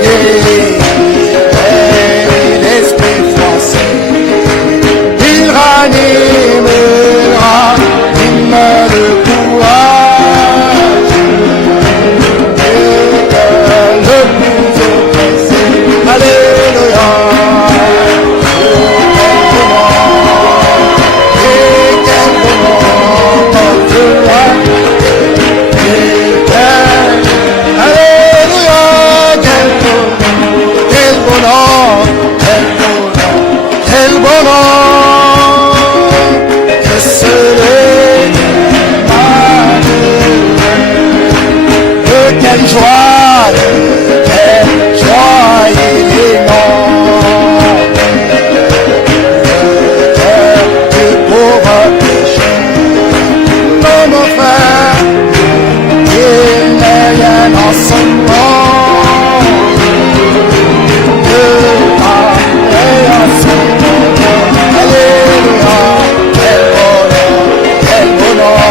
guérit l'esprit français. Il ranime le courage et le plus oppressé. Alléluia. Quelle joie il est non. Le cœur du pauvre pécheur, non mon frère, il n'est rien en ce monde. De pas et en ce monde. Alléluia, quel bonheur, quel bonheur,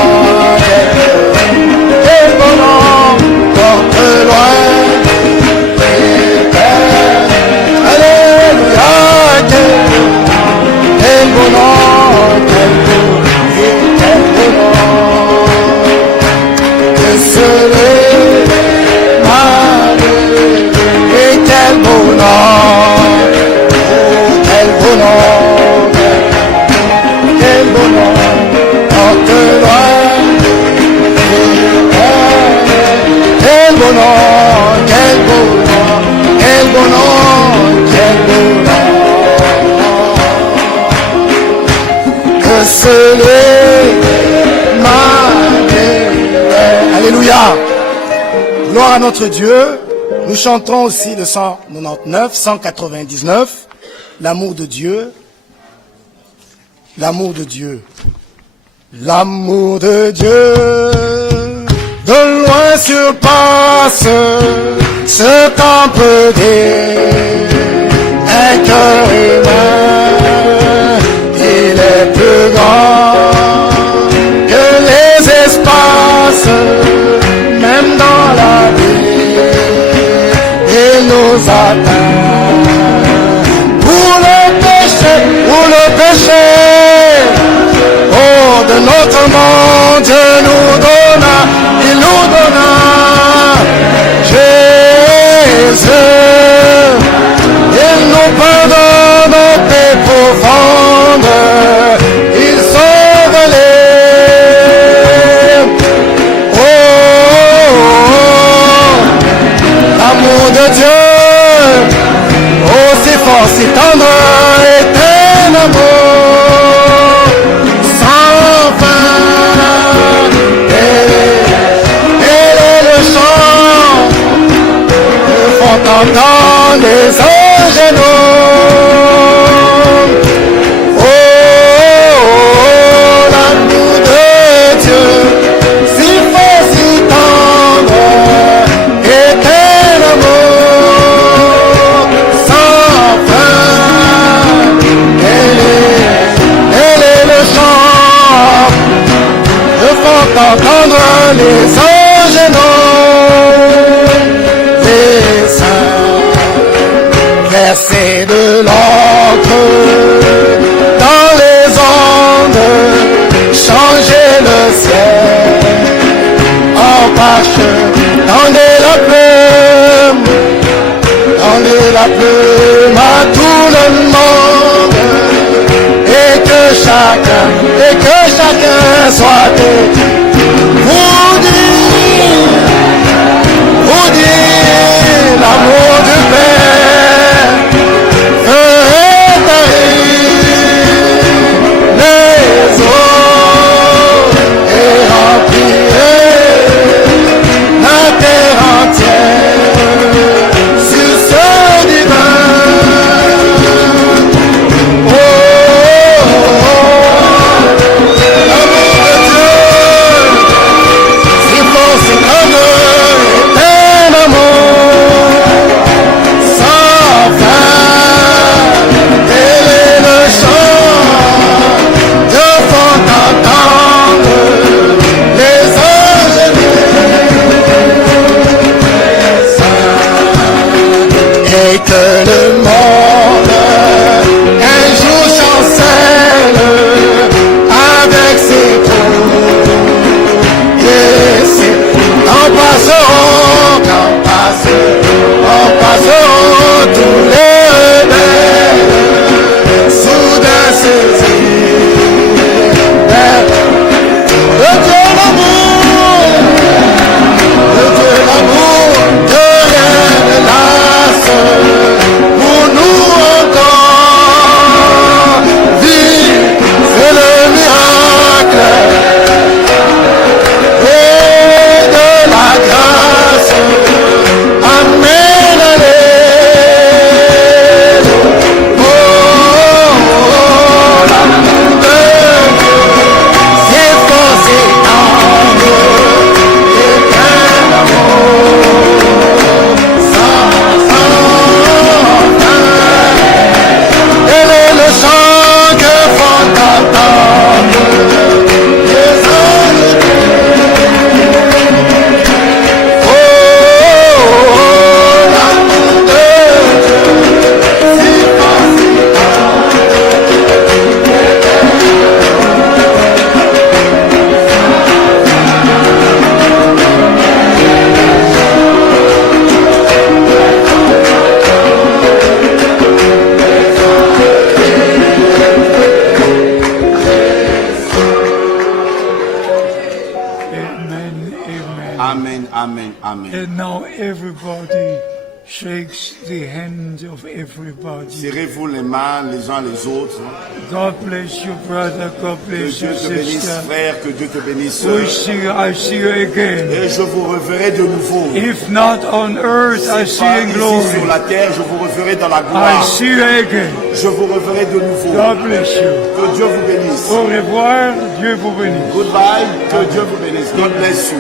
quel bonheur. Loin, alléluia, quel bon nom, quel bon nom, que seul malheureux, et quel bon nom, quel bon nom, quel bon nom, porte loin. Quel bon nom, quel bon nom, quel bon nom, quel bon nom. Que celui m'a. Alléluia. Gloire à notre Dieu. Nous chantons aussi le 199, 199. L'amour de Dieu. L'amour de Dieu. L'amour de Dieu. De loin surpasse ce qu'on peut dire. Un cœur humain, il est plus grand que les espaces, même dans la vie, il nous atteint. Pour le péché, oh, de notre monde, Dieu nous donna. Il nous donna Jésus. Il nous pardonne nos péchés profondes. Il sauve les. Oh, l'amour de Dieu, oh, c'est fort, c'est tendre, est un amour sans fin. chacun soit pour dire l'amour du Père ferait taire les eaux et remplirait la terre entière sur ce divin. Que le monde un jour chancelle avec ses tours. Yes. Quand passeront tous les rebelles, soudain saisis le Dieu l'amour, que rien ne lasse. Pour nous encore vivre, c'est le miracle et de la grâce. Amen, alléluia. Oh, l'amour de Dieu, c'est fort, c'est tendre et plein d'amour. Quel est le chant que font entendre les anges? Oh, l'amour de Dieu, si Amen, amen. Amen, amen, amen. And now everybody shakes the hand of everybody. Serrez-vous les mains les uns les autres. God bless you, brother. God Que bless Dieu you, te bénisse, sister. frère, que Dieu te bénisse. I see you again. Et je vous reverrai de nouveau. If not on earth, I see Pas you in ici glory. sur la terre, je vous reverrai dans la I gloire. see you again. Je vous reverrai de nouveau. God bless you. Que Dieu vous bénisse. Au revoir. Dieu vous bénisse. Goodbye. Que Dieu vous bénisse. God bless you.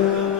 Amen.